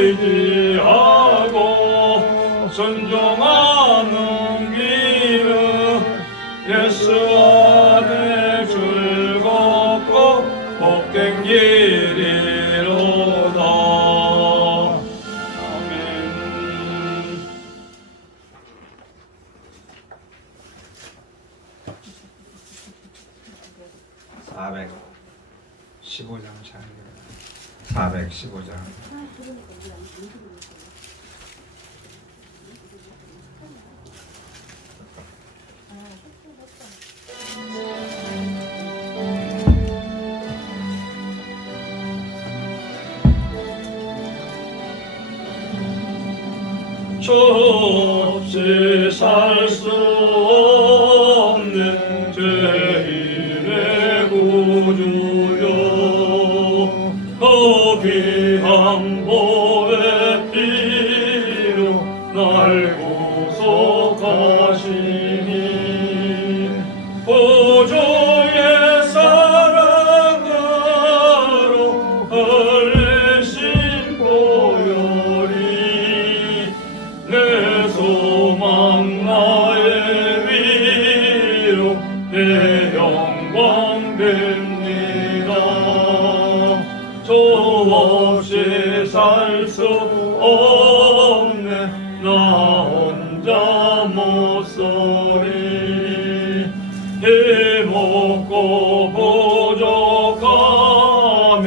의지하고 순종하는 길은 예수 안에 즐겁고 복된 길이로다. 아멘. 415장 찬양. 415장. 없이 살 수 없는 죄인의 구주여, 거비한 보의 피로 날 구속하시니 보조의 사랑으로 흘리신 보혈이 내 소망 나의 위로 내 영광 됩니다. 저 없이 살 수 없네 나 혼자 못 서리. 힘없고 부족하며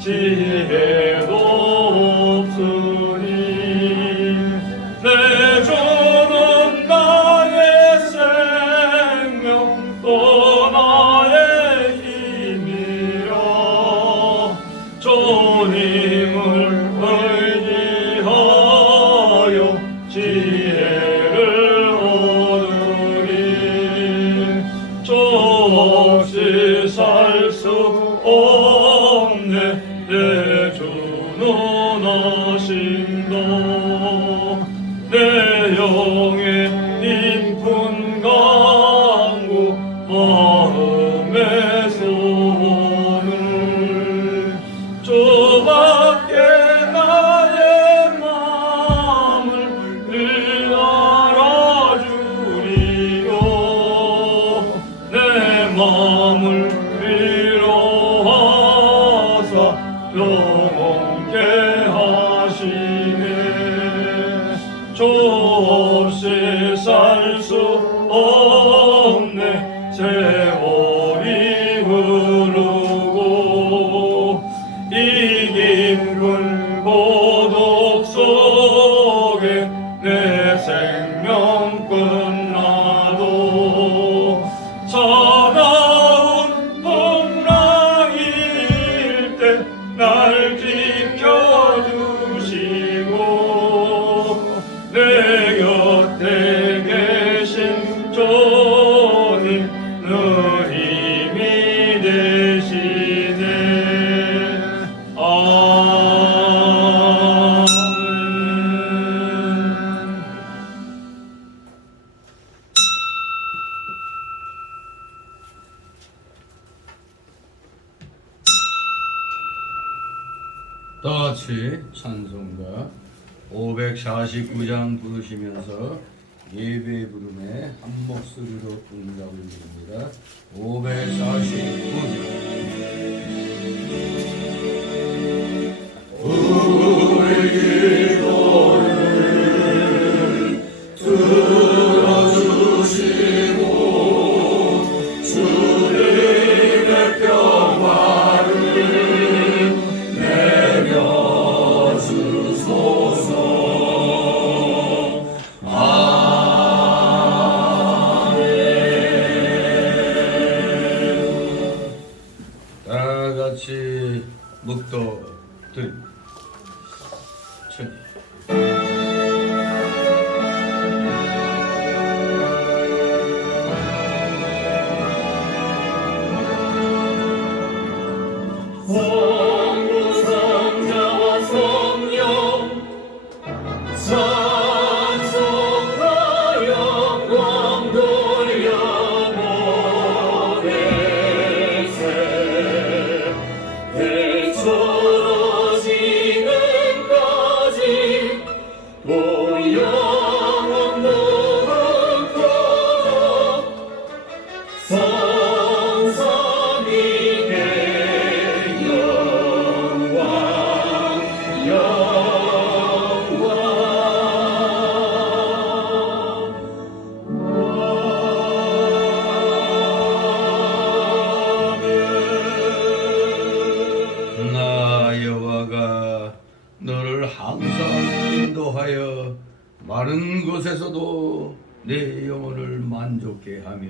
지혜도 없으니 내 주는 나의 생명 또 나의 힘이라. 주님을 의지하여 지혜를 얻으리. 저 없이 살 수 없네 내 주는 하신다. 내 영의 깊은 강구 마음의 소원을 주밖에 나의 마음을 알아주리요. 내 마음을 위로하사 영원케 하시네. 저 없이 살 수 없네 세월이 흐르고 이 깊은 고독 속에 내 생명 끝나도 차가운 풍랑일 때 날 지켜주시고 내 곁에 계신 주님 늘 힘이 되시네. 아멘. 다같이 찬송가 549장 부르시면서 예배 부름에 한 목소리로 응답을 드립니다. 549장. 우리 기도를 들어주시고 주님의 평화를 내려주소서. 다같이 묵도 드립니다. 천히 성부성자와 성령 찬송과 영광 돌려보내세. 내 떨어지는 가정 너를 항상 인도하여 마른 곳에서도 내 영혼을 만족케 하며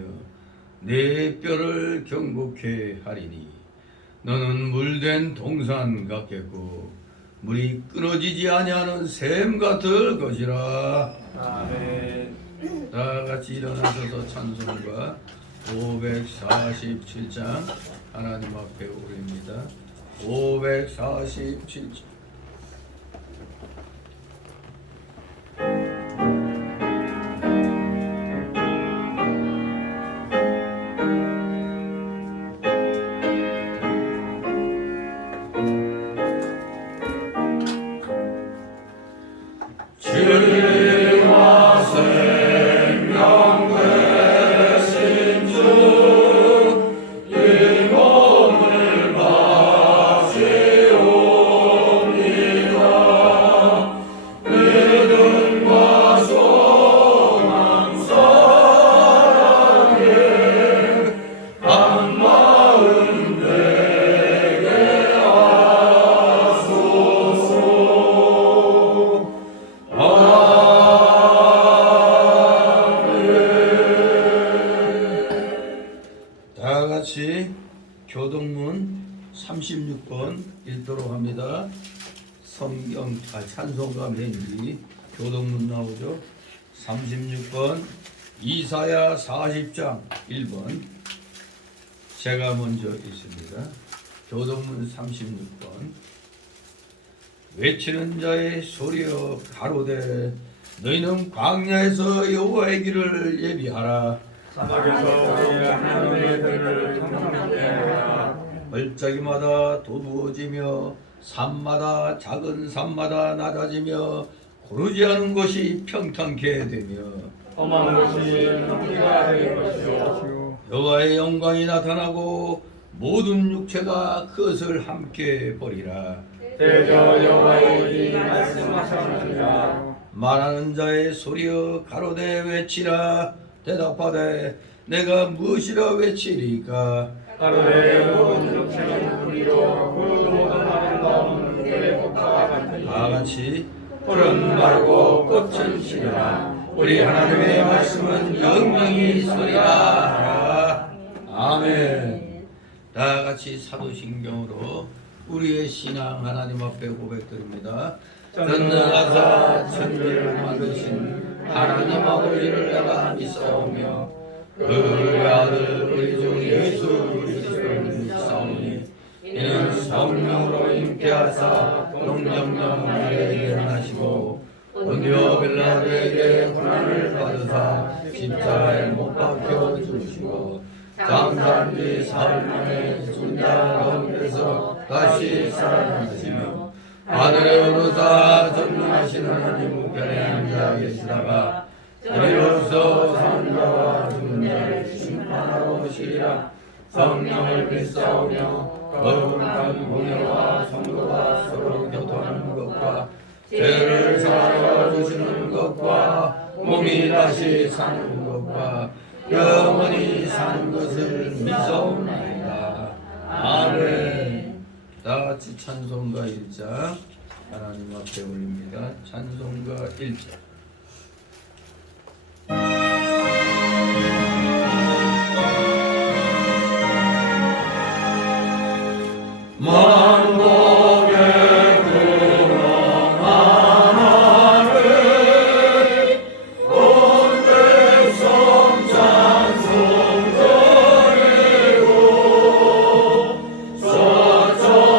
내 뼈를 경고케 하리니 너는 물된 동산 같겠고 물이 끊어지지 아니하는 샘 같을 것이라. 아멘. 다 같이 일어나셔서 찬송가 547장 하나님 앞에 올립니다. 547장. 진리와 생명 되신 주, 이 몸을 바치옵니다. 믿음과 소망 사랑에 한 마음 되게 하소서. 다 같이 교동문 36번 읽도록 합니다. 성경 찬송가 맨뒤 교동문 나오죠. 36번 이사야 40장 1번 제가 먼저 읽습니다. 교동문 36번 외치는 자의 소리여 가로되 너희는 광야에서 여호와의 길을 예비하라. 사막에서 우리 하나님의 들을 청청케 하라. 벌자기마다 도두어지며 산마다 작은 산마다 낮아지며 고르지 않은 곳이 평탄케 되며 험한 곳이 평지가 될 것이요. 여호와의 영광이 나타나고 모든 육체가 그것을 함께 보리라. 대저 여호와의 일이 말씀하셨느니라. 말하는 자의 소리여 가로되 외치라. 대답하되 내가 무엇이라 외치리까. 가로되 모든 육체는 불이요 그 모든 아름다움은 그의 꽃과 같으니 다 같이 푸른 마르고 꽃은 시리라. 우리 하나님의 말씀은 영영이 소리라. 아멘. 다 같이 사도신경으로 우리의 신앙 하나님 앞에 고백드립니다. 전능하사 천지를 만드신 하나님 아버지를 내가 믿사오며 그의 아들 우리 주 예수 그리스도를 믿사오니 이는 성령으로 잉태하사 동정령 아래에 일어나시고 본디오 빌라도에게 고난을 받으사 십자가에 못 박혀 죽으시고 장사한 지 사흘 만에 죽은 자 가운데서 다시 살아나시며 하늘에 오르사 전능하신 하나님 우편에 앉아 계시다가 저희로서 사는 자와 죽은 자를 심판하러 오시리라. 성령을 믿사오며 거룩한 공예와 성도가 서로 교통하는 것과 죄를 사하여 주시는 것과 몸이 다시 사는 것과 영원히 사는 것을 믿사옵나이다. 아멘. 다 같이 찬송가 1장 하나님 앞에 올립니다. 찬송가 1장. 만복의 구원 하나를 온 백성 찬송 드리고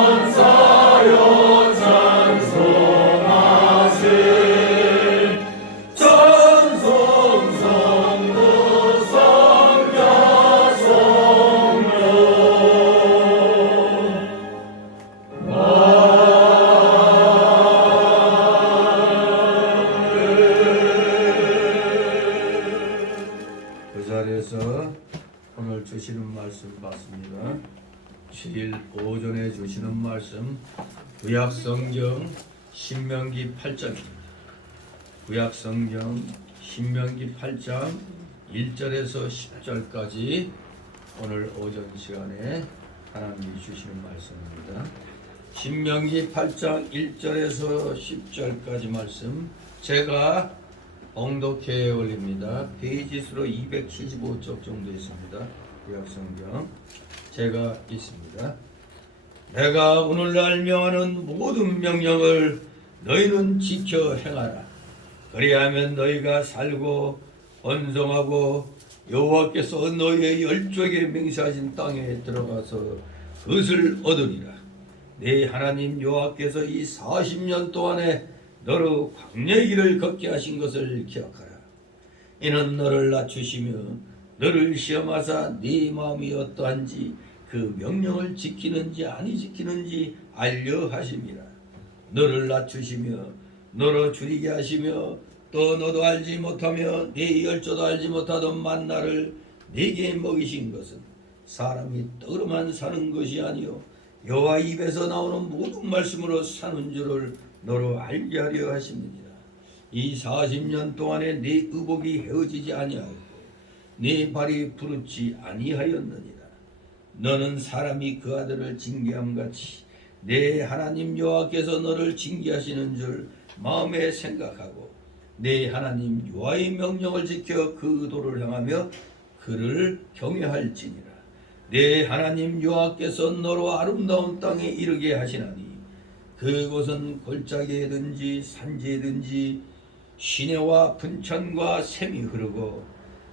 서천사여 찬송하신 찬송 성도 성자 성령 그 자리에서 오늘 주시는 말씀 받습니다. 7일 오전에 주시는 말씀 구약성경 신명기 8장입니다. 구약성경 신명기 8장 1절에서 10절까지 오늘 오전 시간에 하나님이 주시는 말씀입니다. 신명기 8장 1절에서 10절까지 말씀 제가 봉독해 올립니다. 페이지 수로 275쪽 정도 있습니다. 구약성경 제가 있습니다. 내가 오늘날 명하는 모든 명령을 너희는 지켜 행하라. 그리하면 너희가 살고 번성하고 여호와께서 너희의 열조에게 맹세하신 땅에 들어가서 그것을 얻으리라. 네 하나님 여호와께서 이 40년 동안에 너로 광야의 길을 걷게 하신 것을 기억하라. 이는 너를 낮추시며 너를 시험하사 네 마음이 어떠한지 그 명령을 지키는지 아니 지키는지 알려 하심이라. 너를 낮추시며 너로 줄이게 하시며 또 너도 알지 못하며 네 열조도 알지 못하던 만나를 네게 먹이신 것은 사람이 떡으로만 사는 것이 아니요 여호와 입에서 나오는 모든 말씀으로 사는 줄을 너로 알게 하려 하십니다. 이 40년 동안에 네 의복이 헤어지지 아니하였고 네 발이 부르지 아니하였느니라. 너는 사람이 그 아들을 징계함같이 내 하나님 여호와께서 너를 징계하시는 줄 마음에 생각하고 내 하나님 여호와의 명령을 지켜 그 도를 행하며 그를 경외할지니라. 내 하나님 여호와께서 너로 아름다운 땅에 이르게 하시나니 그곳은 골짜기에든지 산지에든지 시내와 분천과 샘이 흐르고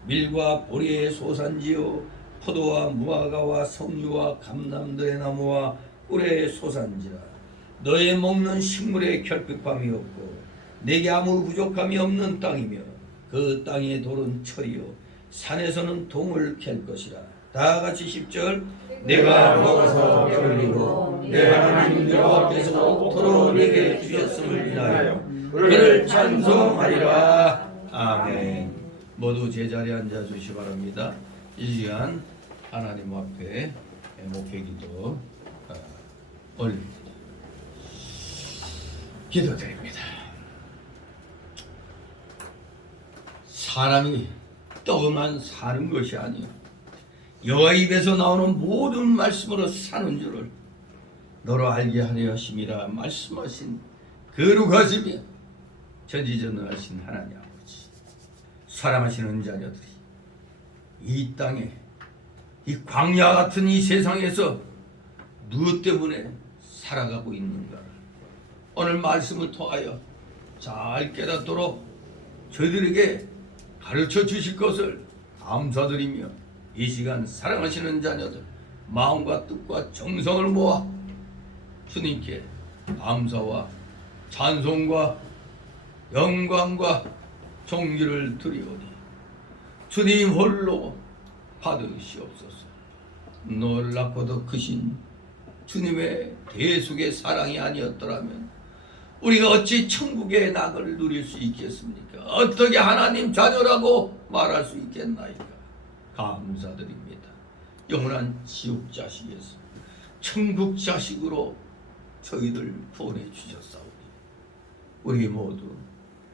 밀과 보리의 소산지요 포도와 무화과와 석류와 감람들의 나무와 꿀의 소산지라. 너의 먹는 식물에 결핍함이 없고 내게 아무 부족함이 없는 땅이며 그 땅의 돌은 철이요 산에서는 동을 캘 것이라. 다같이 10절 내가 먹어서 배불리고 내 하나님 여호와께서 옥토로 내게 주셨음을 인하여 그를 찬송하리라. 아멘. 모두 제자리에 앉아 주시 바랍니다. 이 시간 하나님 앞에 목회기도 올립니다. 기도드립니다. 사람이 떡만 사는 것이 아니요 여호와 입에서 나오는 모든 말씀으로 사는 줄을 너로 알게 하려 하심이라 말씀하신 거룩하시며 전지전능하신 하나님 아버지, 사랑하시는 자녀들이 이 땅에 이 광야 같은 이 세상에서 무엇 때문에 살아가고 있는가를 오늘 말씀을 통하여 잘 깨닫도록 저희들에게 가르쳐 주실 것을 감사드리며 이 시간 사랑하시는 자녀들 마음과 뜻과 정성을 모아 주님께 감사와 찬송과 영광과 존귀를 드리오니 주님 홀로 받으시옵소서. 놀랍고도 크신 주님의 대속의 사랑이 아니었더라면 우리가 어찌 천국의 낙을 누릴 수 있겠습니까? 어떻게 하나님 자녀라고 말할 수 있겠나이까? 감사드립니다. 영원한 지옥 자식에서 천국 자식으로 저희들 보내주셨사오니 우리 모두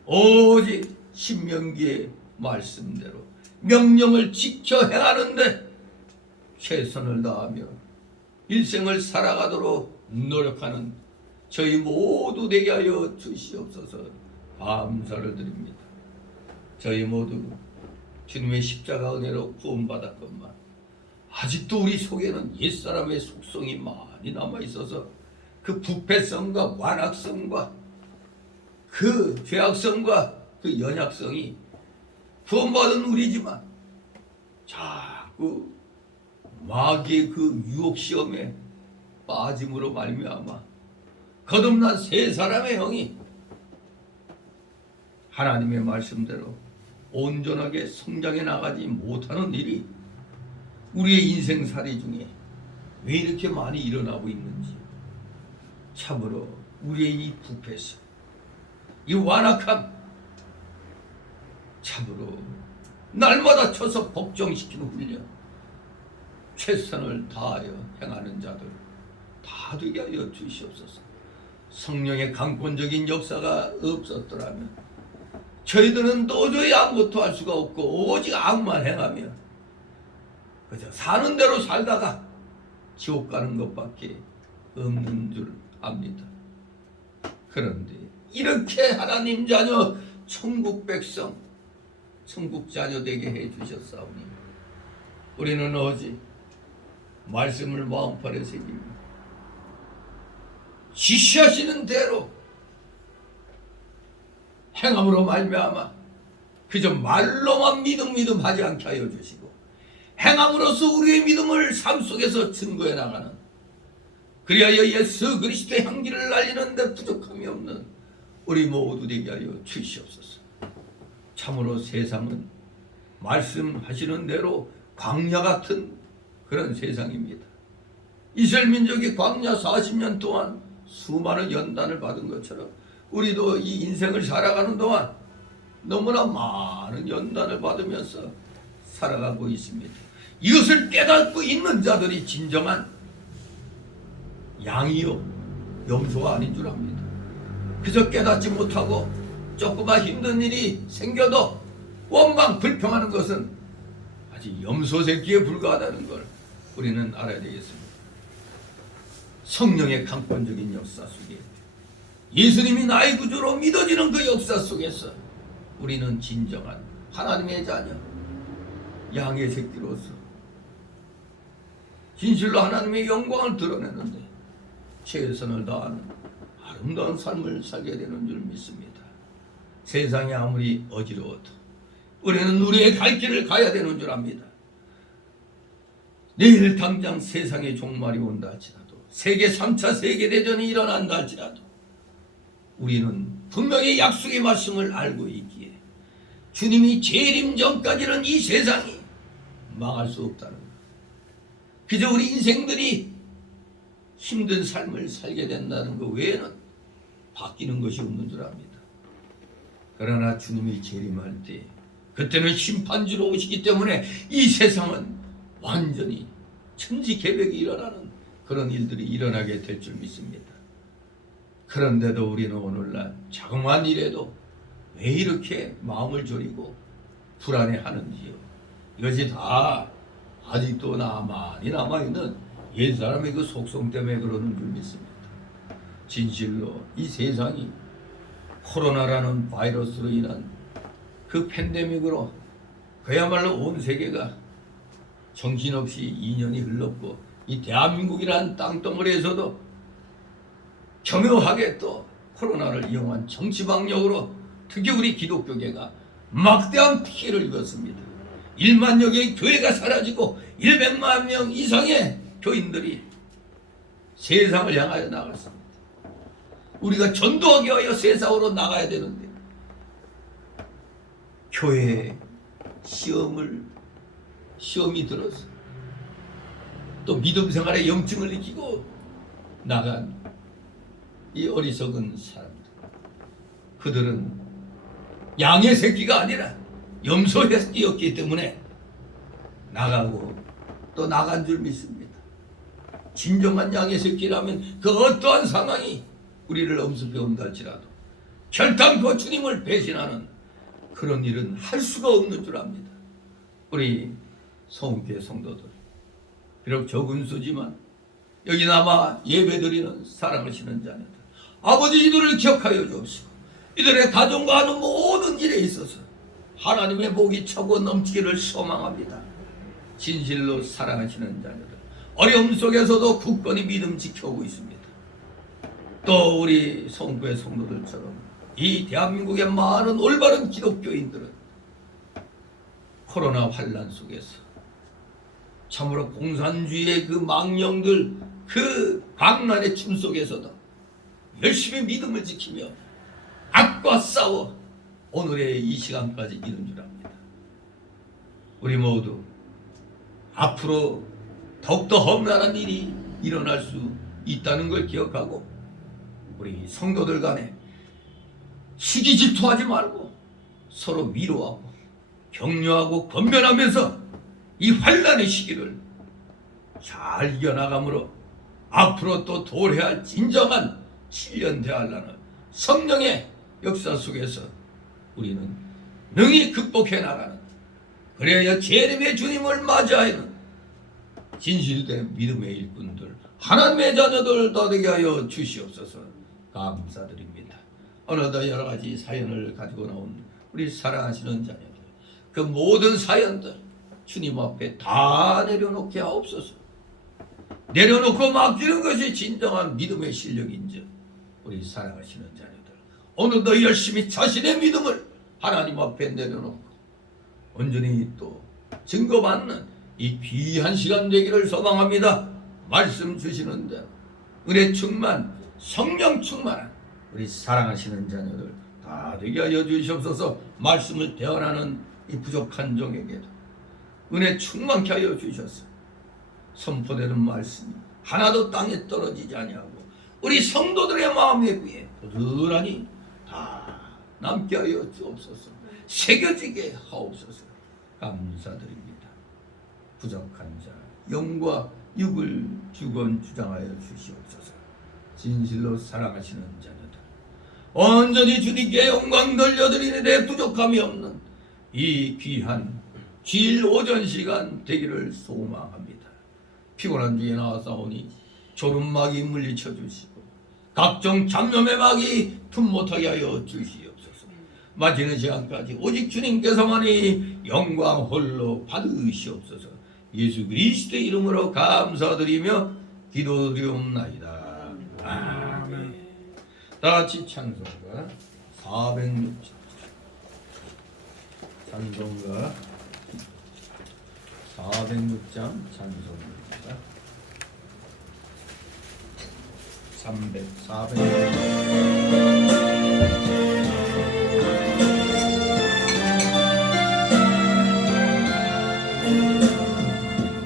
오직 신명기의 말씀대로 명령을 지켜 행하는데 최선을 다하며 일생을 살아가도록 노력하는 저희 모두 되게 하여 주시옵소서. 감사를 드립니다. 저희 모두 주님의 십자가 은혜로 구원받았건만 아직도 우리 속에는 옛사람의 속성이 많이 남아있어서 그 부패성과 완악성과 그 죄악성과 그 연약성이 구원받은 우리지만 자꾸 마귀의 그 유혹시험에 빠짐으로 말미암아 거듭난 세 사람의 형이 하나님의 말씀대로 온전하게 성장해 나가지 못하는 일이 우리의 인생살이 중에 왜 이렇게 많이 일어나고 있는지 참으로 우리의 이 부패성, 이 완악함 참으로 날마다 쳐서 복종시키는 훈련 최선을 다하여 행하는 자들 다 되게 하여 주시옵소서. 성령의 강권적인 역사가 없었더라면 저희들은 도저히 아무것도 할 수가 없고 오직 악만 행하며 그저 사는 대로 살다가 지옥 가는 것밖에 없는 줄 압니다. 그런데 이렇게 하나님 자녀, 천국 백성, 천국 자녀 되게 해주셨사오니 우리는 오직 말씀을 마음판에 새기며 지시하시는 대로 행함으로 말미암아 그저 말로만 믿음 하지 않게 하여 주시고 행함으로써 우리의 믿음을 삶 속에서 증거해 나가는, 그리하여 예수 그리스도의 향기를 날리는 데 부족함이 없는 우리 모두 되게 하여 주시옵소서. 참으로 세상은 말씀하시는 대로 광야 같은 그런 세상입니다. 이스라엘 민족이 광야 40년 동안 수많은 연단을 받은 것처럼 우리도 이 인생을 살아가는 동안 너무나 많은 연단을 받으면서 살아가고 있습니다. 이것을 깨닫고 있는 자들이 진정한 양이요 염소가 아닌 줄 압니다. 그저 깨닫지 못하고 조그마 힘든 일이 생겨도 원망 불평하는 것은 아직 염소 새끼에 불과하다는 걸 우리는 알아야 되겠습니다. 성령의 강권적인 역사 속에 예수님이 나의 구주로 믿어지는 그 역사 속에서 우리는 진정한 하나님의 자녀, 양의 새끼로서 진실로 하나님의 영광을 드러내는데 최선을 다하는 아름다운 삶을 살게 되는 줄 믿습니다. 세상이 아무리 어지러워도 우리는 우리의 갈 길을 가야 되는 줄 압니다. 내일 당장 세상의 종말이 온다 할지라도, 세계 3차 세계대전이 일어난다 할지라도 우리는 분명히 약속의 말씀을 알고 있기에 주님이 재림 전까지는 이 세상이 망할 수 없다는 것, 그저 우리 인생들이 힘든 삶을 살게 된다는 것 외에는 바뀌는 것이 없는 줄 압니다. 그러나 주님이 재림할 때 그때는 심판주로 오시기 때문에 이 세상은 완전히 천지개벽이 일어나는 그런 일들이 일어나게 될 줄 믿습니다. 그런데도 우리는 오늘날 자그마한 일에도 왜 이렇게 마음을 졸이고 불안해하는지요. 이것이 다 아직도 많이 남아있는 옛사람의 그 속성 때문에 그러는 줄 믿습니다. 진실로 이 세상이 코로나라는 바이러스로 인한 그 팬데믹으로 그야말로 온 세계가 정신없이 2년이 흘렀고 이 대한민국이라는 땅덩어리에서도 교묘하게 또 코로나를 이용한 정치방역으로 특히 우리 기독교계가 막대한 피해를 입었습니다. 1만여 개의 교회가 사라지고 100만 명 이상의 교인들이 세상을 향하여 나갔습니다. 우리가 전도하기 위하여 세상으로 나가야 되는데 교회에 시험이 들어서 또 믿음 생활에 염증을 느끼고 나간 이 어리석은 사람들, 그들은 양의 새끼가 아니라 염소의 새끼였기 때문에 나가고 또 나간 줄 믿습니다. 진정한 양의 새끼라면 그 어떠한 상황이 우리를 엄습해 온다 할지라도 결단코 주님을 배신하는 그런 일은 할 수가 없는 줄 압니다. 우리 성교회 성도들, 비록 적은 수지만 여기 남아 예배드리는 사랑하시는 자녀들, 아버지 이들을 기억하여 주옵시고 이들의 가정과 하는 모든 일에 있어서 하나님의 복이 차고 넘치기를 소망합니다. 진실로 사랑하시는 자녀들, 어려움 속에서도 굳건히 믿음 지켜오고 있습니다. 또 우리 성교회 성도들처럼 이 대한민국의 많은 올바른 기독교인들은 코로나 환난 속에서 참으로 공산주의의 그 망령들 그 광란의 춤 속에서도 열심히 믿음을 지키며 악과 싸워 오늘의 이 시간까지 이른 줄 압니다. 우리 모두 앞으로 더욱더 험난한 일이 일어날 수 있다는 걸 기억하고 우리 성도들 간에 시기 질투하지 말고 서로 위로하고 격려하고 권면하면서 이 환난의 시기를 잘 이겨나가므로 앞으로 또 도래해야 할 진정한 7년 대환란을 성령의 역사 속에서 우리는 능히 극복해 나가는, 그래야 재림의 주님을 맞이하는 진실된 믿음의 일꾼들, 하나님의 자녀들 다 되게 하여 주시옵소서. 감사드립니다. 오늘도 여러 가지 사연을 가지고 나온 우리 사랑하시는 자녀들, 그 모든 사연들 주님 앞에 다 내려놓게 하옵소서. 내려놓고 맡기는 것이 진정한 믿음의 실력인지 우리 사랑하시는 자녀들, 오늘도 열심히 자신의 믿음을 하나님 앞에 내려놓고 온전히 또 증거받는 이 귀한 시간 되기를 소망합니다. 말씀 주시는 대로 은혜 충만, 성령 충만한 우리 사랑하시는 자녀들 다 되게 하여 주시옵소서. 말씀을 대언하는 이 부족한 종에게도 은혜 충만케 하여 주셔서 선포되는 말씀이 하나도 땅에 떨어지지 아니하고 우리 성도들의 마음에 위에 부드러니 다 남게 하여 주옵소서. 새겨지게 하옵소서. 감사드립니다. 부족한 자 영과 육을 주권주장하여 주시옵소서. 진실로 사랑하시는 자녀들 온전히 주님께 영광 돌려드리는 데 부족함이 없는 이 귀한 주일 오전 시간 되기를 소망합니다. 피곤한 중에 나와싸우니 졸음막이 물리쳐 주시고 각종 잡념의 막이 틈 못하게 하여 주시옵소서. 마치는 시간까지 오직 주님께서만이 영광 홀로 받으시옵소서. 예수 그리스도의 이름으로 감사드리며 기도드리옵나이다. 아멘. 다같이 찬송가 406장, 찬송가 406장 찬송입니다. 406장.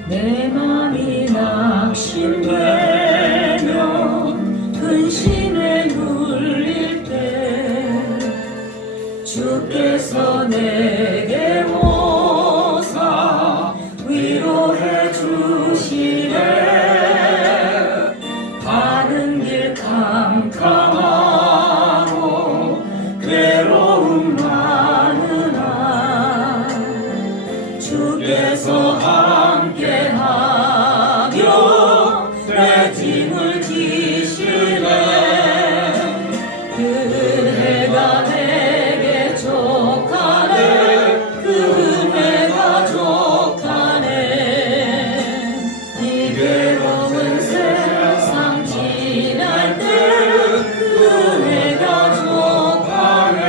내 맘이 낙심되며 근심에 눌릴 때 주께서 내게 오사 위로해 주시네. 가는 길 캄캄하고 괴로움 많으나 주께서 함께하며 내 짐을 지시네. 그 은혜가 내게 족하네. 그 은혜가 족하네. 이 괴로운 세상 지날 때 그 은혜가 족하네.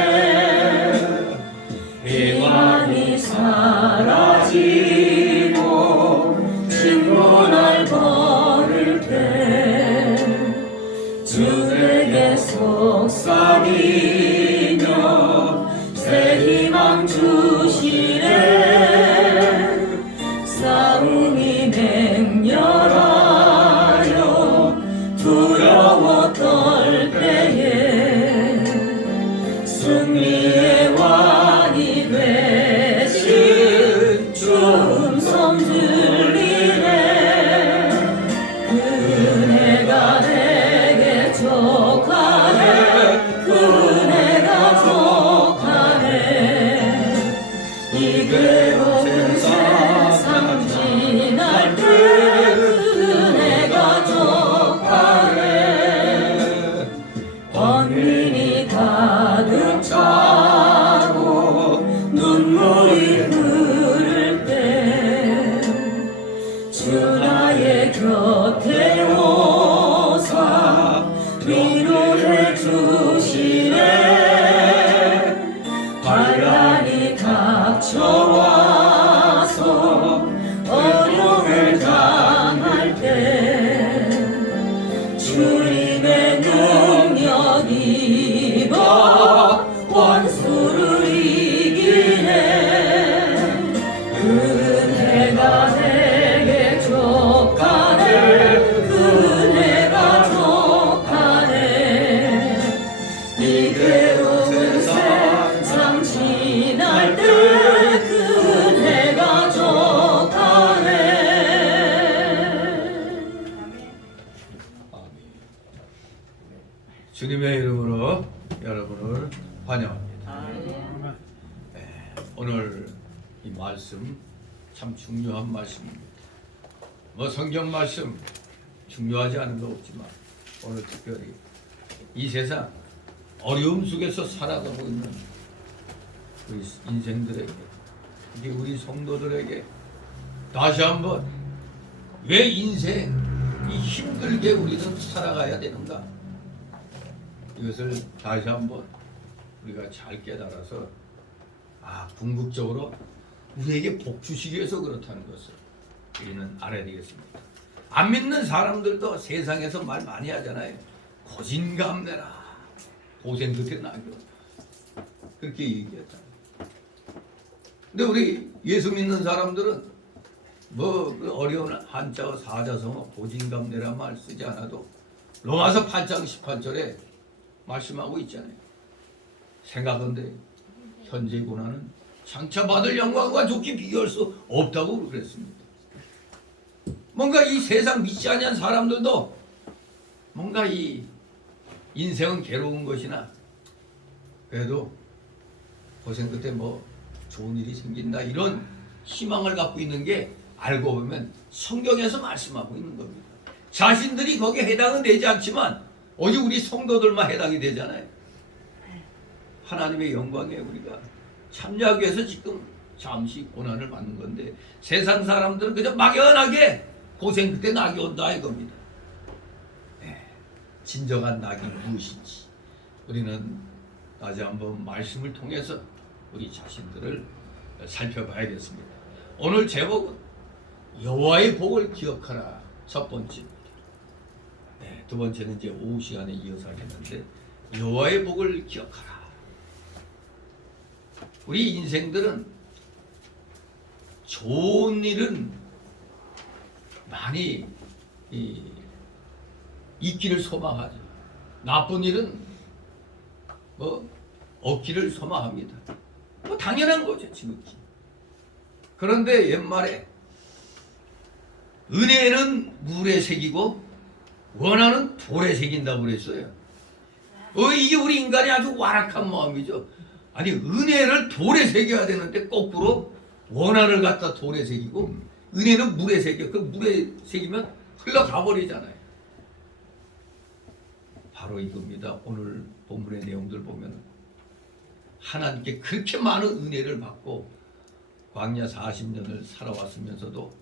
비만이 사라지고 친구날 걸을 때 주에게 속삭이며 새 희망 주시네. 싸움이 맹렬하여 두려워 떨 때에 승리의 왕이 되신 주 음성 들리네. 그 은혜가 내게 족하네. 그 은혜가 족하네. 이 괴로운 세상 지날 때 그 은혜가 족하네. 번민이 가득 차고 눈물이 흐를 때 주 나의 곁에 오사 위로해 주시네. 환란이 닥쳐와서 어려움을 당할 때 주님의 능력 입어 원수를 이기네. 그 은혜가 내게 족하네. 그 은혜가 족하네. 이 괴로운 세상 지날 때 그 은혜가 족하네. 아멘. 주님의 이름으로 여러분을 환영합니다. 네, 오늘 이 말씀 참 중요한 말씀입니다. 뭐 성경 말씀 중요하지 않은 거 없지만 오늘 특별히 이 세상 어려움 속에서 살아가고 있는 우리 인생들에게, 특히 우리 성도들에게 다시 한번 왜 인생 이 힘들게 우리는 살아가야 되는가, 이것을 다시 한번 우리가 잘 깨달아서 궁극적으로 우리에게 복 주시기 위해서 그렇다는 것을 우리는 알아야 되겠습니다. 안 믿는 사람들도 세상에서 말 많이 하잖아요. 고진감래라, 고생 끝에 낙이요, 그렇게 얘기했잖아요. 근데 우리 예수 믿는 사람들은 그 어려운 한자어 사자성어 고진감래라 말 쓰지 않아도 로마서 8장 18절에 말씀하고 있잖아요. 생각한데 현재 고난은 장차 받을 영광과 좋게 비교할 수 없다고 그랬습니다. 뭔가 이 세상 믿지 않는 사람들도 뭔가 이 인생은 괴로운 것이나 그래도 고생 끝에 뭐 좋은 일이 생긴다, 이런 희망을 갖고 있는 게 알고 보면 성경에서 말씀하고 있는 겁니다. 자신들이 거기에 해당은 되지 않지만 오직 우리 성도들만 해당이 되잖아요. 하나님의 영광에 우리가 참여하기 위해서 지금 잠시 고난을 받는 건데, 세상 사람들은 그저 막연하게 고생 끝에 낙이 온다 이겁니다. 진정한 낙이 무엇인지 우리는 다시 한번 말씀을 통해서 우리 자신들을 살펴봐야겠습니다. 오늘 제목은 여호와의 복을 기억하라, 첫 번째입니다. 두 번째는 이제 오후 시간에 이어서 하겠는데, 여호와의 복을 기억하라. 우리 인생들은 좋은 일은 많이 있기를 소망하죠. 나쁜 일은 없기를 소망합니다. 당연한 거죠, 지극히. 그런데 옛말에 은혜는 물에 새기고 원한은 돌에 새긴다고 그랬어요. 이게 우리 인간의 아주 완악한 마음이죠. 아니, 은혜를 돌에 새겨야 되는데 거꾸로 원한을 갖다 돌에 새기고 은혜는 물에 새겨. 그 물에 새기면 흘러가 버리잖아요. 바로 이겁니다. 오늘 본문의 내용들 보면 하나님께 그렇게 많은 은혜를 받고 광야 40년을 살아왔으면서도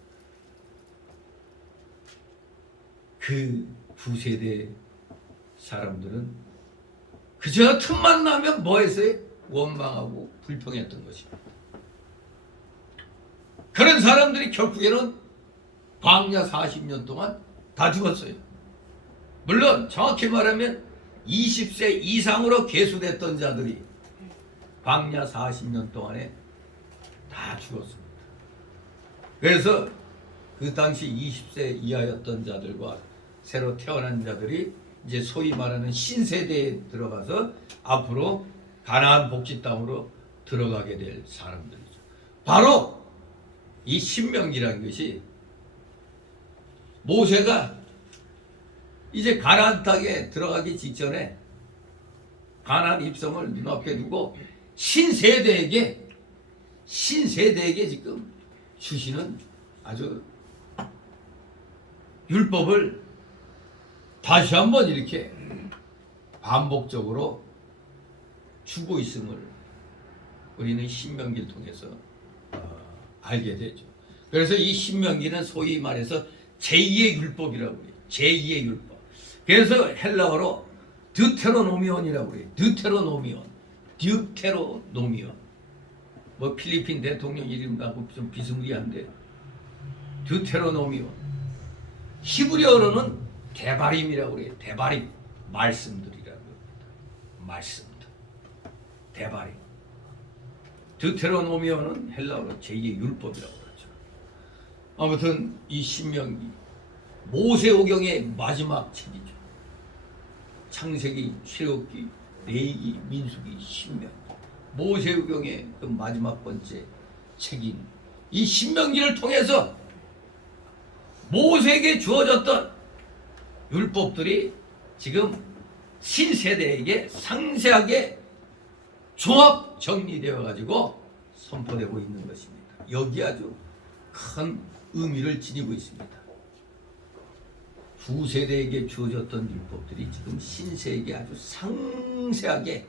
그 구세대 사람들은 그저 틈만 나면 뭐 했어요? 원망하고 불평했던 것입니다. 그런 사람들이 결국에는 광야 40년 동안 다 죽었어요. 물론 정확히 말하면 20세 이상으로 계수됐던 자들이 광야 40년 동안에 다 죽었습니다. 그래서 그 당시 20세 이하였던 자들과 새로 태어난 자들이 이제 소위 말하는 신세대에 들어가서 앞으로 가나안 복지 땅으로 들어가게 될 사람들이죠. 바로 이 신명기라는 것이 모세가 이제 가나안 땅에 들어가기 직전에 가나안 입성을 눈앞에 두고 신세대에게 지금 주시는 아주 율법을 다시 한번 이렇게 반복적으로 주고 있음을 우리는 신명기를 통해서 알게 되죠. 그래서 이 신명기는 소위 말해서 제2의 율법이라고 해요. 제2의 율법. 그래서 헬라어로 드테로노미온이라고 그래요. 드테로노미온. 뭐 필리핀 대통령 이름하고 좀 비스무리한데 드테로노미온. 히브리어로는 데바림이라고 그래요. 데바림. 말씀들이라고 합니다. 말씀들. 데바림. 드테로노미온은 헬라어로 제2의 율법이라고 그러죠. 아무튼 이 신명기 모세오경의 마지막 책이죠. 창세기, 출애굽기, 레위기, 민수기, 신명기. 모세오경의 그 마지막 번째 책인 이 신명기를 통해서 모세에게 주어졌던 율법들이 지금 신세대에게 상세하게 종합 정리되어 가지고 선포되고 있는 것입니다. 여기 아주 큰 의미를 지니고 있습니다. 구세대에게 주어졌던 율법들이 지금 신세에게 아주 상세하게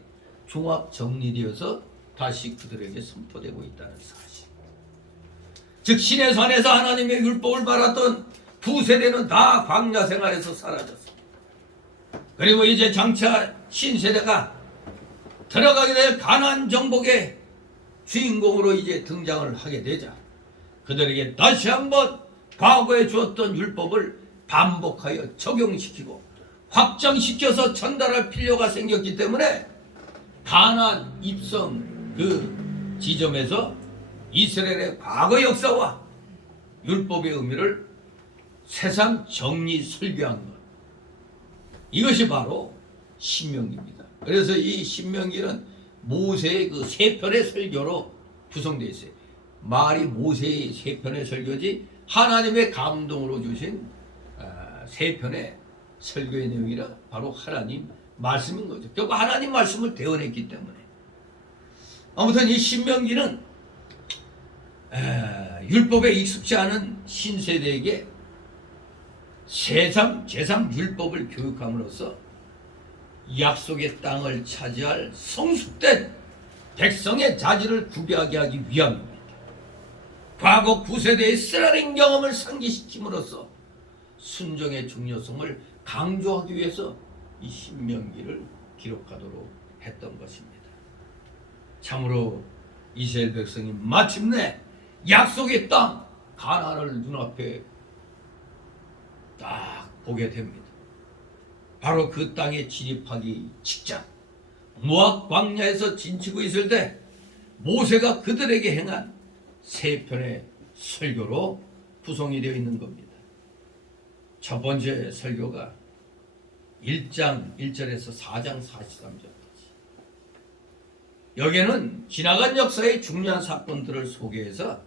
종합 정리되어서 다시 그들에게 선포되고 있다는 사실. 즉 신의 산에서 하나님의 율법을 받았던 구세대는 다 광야 생활에서 사라졌습니다. 그리고 이제 장차 신세대가 들어가게 될 가나안 정복의 주인공으로 이제 등장을 하게 되자 그들에게 다시 한번 과거에 주었던 율법을 반복하여 적용시키고 확장시켜서 전달할 필요가 생겼기 때문에 가나안 입성 그 지점에서 이스라엘의 과거 역사와 율법의 의미를 새삼 정리 설교한 것, 이것이 바로 신명기입니다. 그래서 이 신명기는 모세의 그 세 편의 설교로 구성되어 있어요. 말이 모세의 세 편의 설교지 하나님의 감동으로 주신 세 편의 설교의 내용이라 바로 하나님 말씀인 거죠. 결국 하나님 말씀을 대언했기 때문에. 아무튼 이 신명기는 율법에 익숙지 않은 신세대에게 제3 율법을 교육함으로써 약속의 땅을 차지할 성숙된 백성의 자질을 구비하게 하기 위함입니다. 과거 구세대의 쓰라린 경험을 상기시킴으로써 순종의 중요성을 강조하기 위해서 이 신명기를 기록하도록 했던 것입니다. 참으로 이스라엘 백성이 마침내 약속의 땅 가나안을 눈앞에 딱 보게 됩니다. 바로 그 땅에 진입하기 직전 모압 광야에서 진치고 있을 때 모세가 그들에게 행한 세 편의 설교로 구성이 되어 있는 겁니다. 첫 번째 설교가 1장 1절에서 4장 43절까지. 여기에는 지나간 역사의 중요한 사건들을 소개해서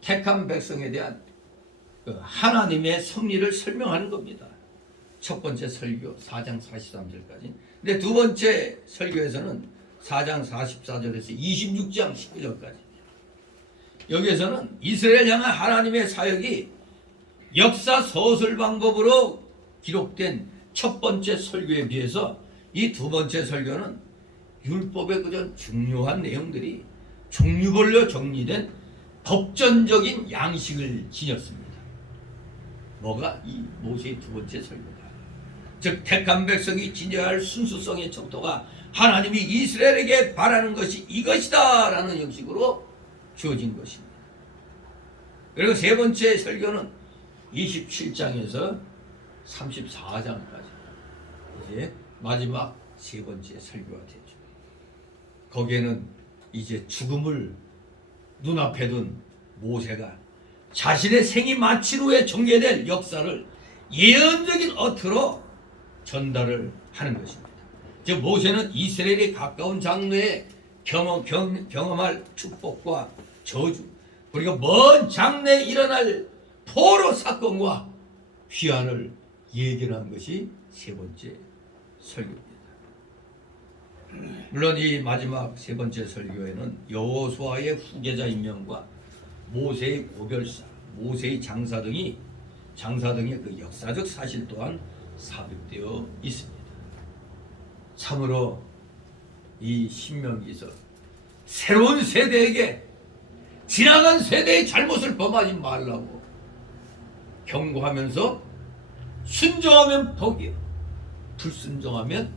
택한 백성에 대한 하나님의 섭리를 설명하는 겁니다. 첫 번째 설교 4장 43절까지. 근데 두 번째 설교에서는 4장 44절에서 26장 19절까지. 여기에서는 이스라엘 향한 하나님의 사역이 역사 서술 방법으로 기록된 첫 번째 설교에 비해서 이 두 번째 설교는 율법의 그저 중요한 내용들이 종류별로 정리된 법전적인 양식을 지녔습니다. 뭐가? 이 모세의 두 번째 설교다. 즉 택한 백성이 지녀야 할 순수성의 척도가 하나님이 이스라엘에게 바라는 것이 이것이다 라는 형식으로 주어진 것입니다. 그리고 세 번째 설교는 27장에서 34장까지 이제 마지막 세 번째 설교가 되죠. 거기에는 이제 죽음을 눈앞에 둔 모세가 자신의 생이 마친 후에 전개될 역사를 예언적인 어투로 전달을 하는 것입니다. 즉 모세는 이스라엘이 가까운 장래에 경험할 축복과 저주, 그리고 먼 장래에 일어날 포로 사건과 귀환을 예견한 것이 세 번째 설교입니다. 물론 이 마지막 세 번째 설교에는 여호수아의 후계자 임명과 모세의 고별사, 모세의 장사 등의 그 역사적 사실 또한 삽입되어 있습니다. 참으로 이 신명기서 새로운 세대에게 지나간 세대의 잘못을 범하지 말라고 경고하면서 순종하면 복이요, 불순종하면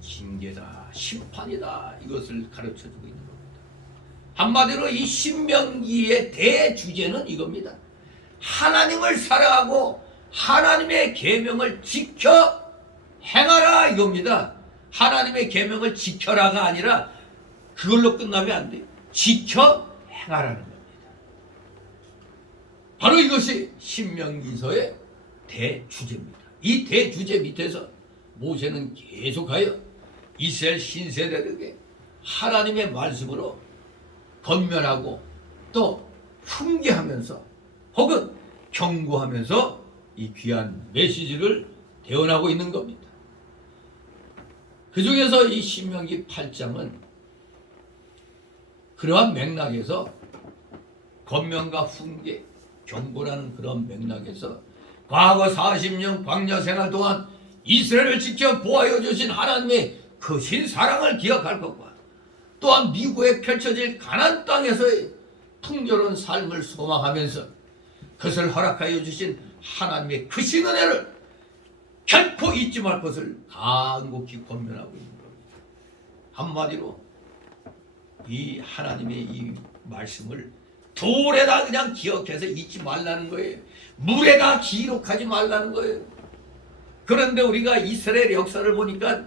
징계다, 심판이다, 이것을 가르쳐주고 있는 겁니다. 한마디로 이 신명기의 대주제는 이겁니다. 하나님을 사랑하고 하나님의 계명을 지켜 행하라 이겁니다. 하나님의 계명을 지켜라가 아니라 그걸로 끝나면 안 돼요. 지켜 행하라는 겁니다. 바로 이것이 신명기서의 대주제입니다. 이 대주제 밑에서 모세는 계속하여 이스라엘 신세대들에게 하나님의 말씀으로 권면하고 또 훈계하면서 혹은 경고하면서 이 귀한 메시지를 대언하고 있는 겁니다. 그 중에서 이 신명기 8장은 그러한 맥락에서 권면과 훈계, 경고라는 그런 맥락에서 과거 40년 광야 생활 동안 이스라엘을 지켜 보호하여 주신 하나님의 크신 사랑을 기억할 것과 또한 미국에 펼쳐질 가나안 땅에서의 풍요로운 삶을 소망하면서 그것을 허락하여 주신 하나님의 크신 은혜를 결코 잊지 말 것을 간곡히 권면하고 있는 겁니다. 한마디로 이 하나님의 이 말씀을 돌에다 그냥 기억해서 잊지 말라는 거예요. 물에다 기록하지 말라는 거예요. 그런데 우리가 이스라엘 역사를 보니까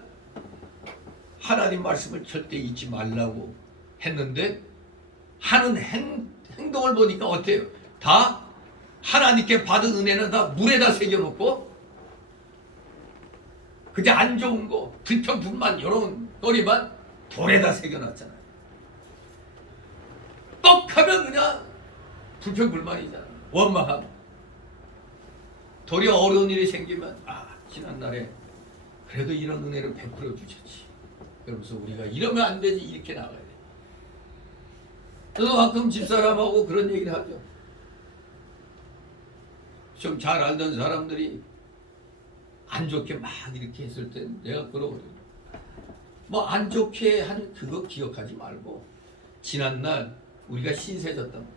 하나님 말씀을 절대 잊지 말라고 했는데 하는 행동을 보니까 어때요? 다 하나님께 받은 은혜는 다 물에다 새겨놓고 그게 안 좋은 거, 불평불만 이런 거리만 돌에다 새겨놨잖아요. 떡하면 그냥 불평불만이잖아. 원망하고. 도리어 어려운 일이 생기면 지난날에 그래도 이런 은혜를 베풀어 주셨지. 그러면서 우리가 이러면 안 되지 이렇게 나가야 돼. 저도 가끔 집사람하고 그런 얘기를 하죠. 좀 잘 알던 사람들이 안 좋게 막 이렇게 했을 때 내가 그러거든요. 뭐 안 좋게 한 그거 기억하지 말고 지난날 우리가 신세 졌던 거,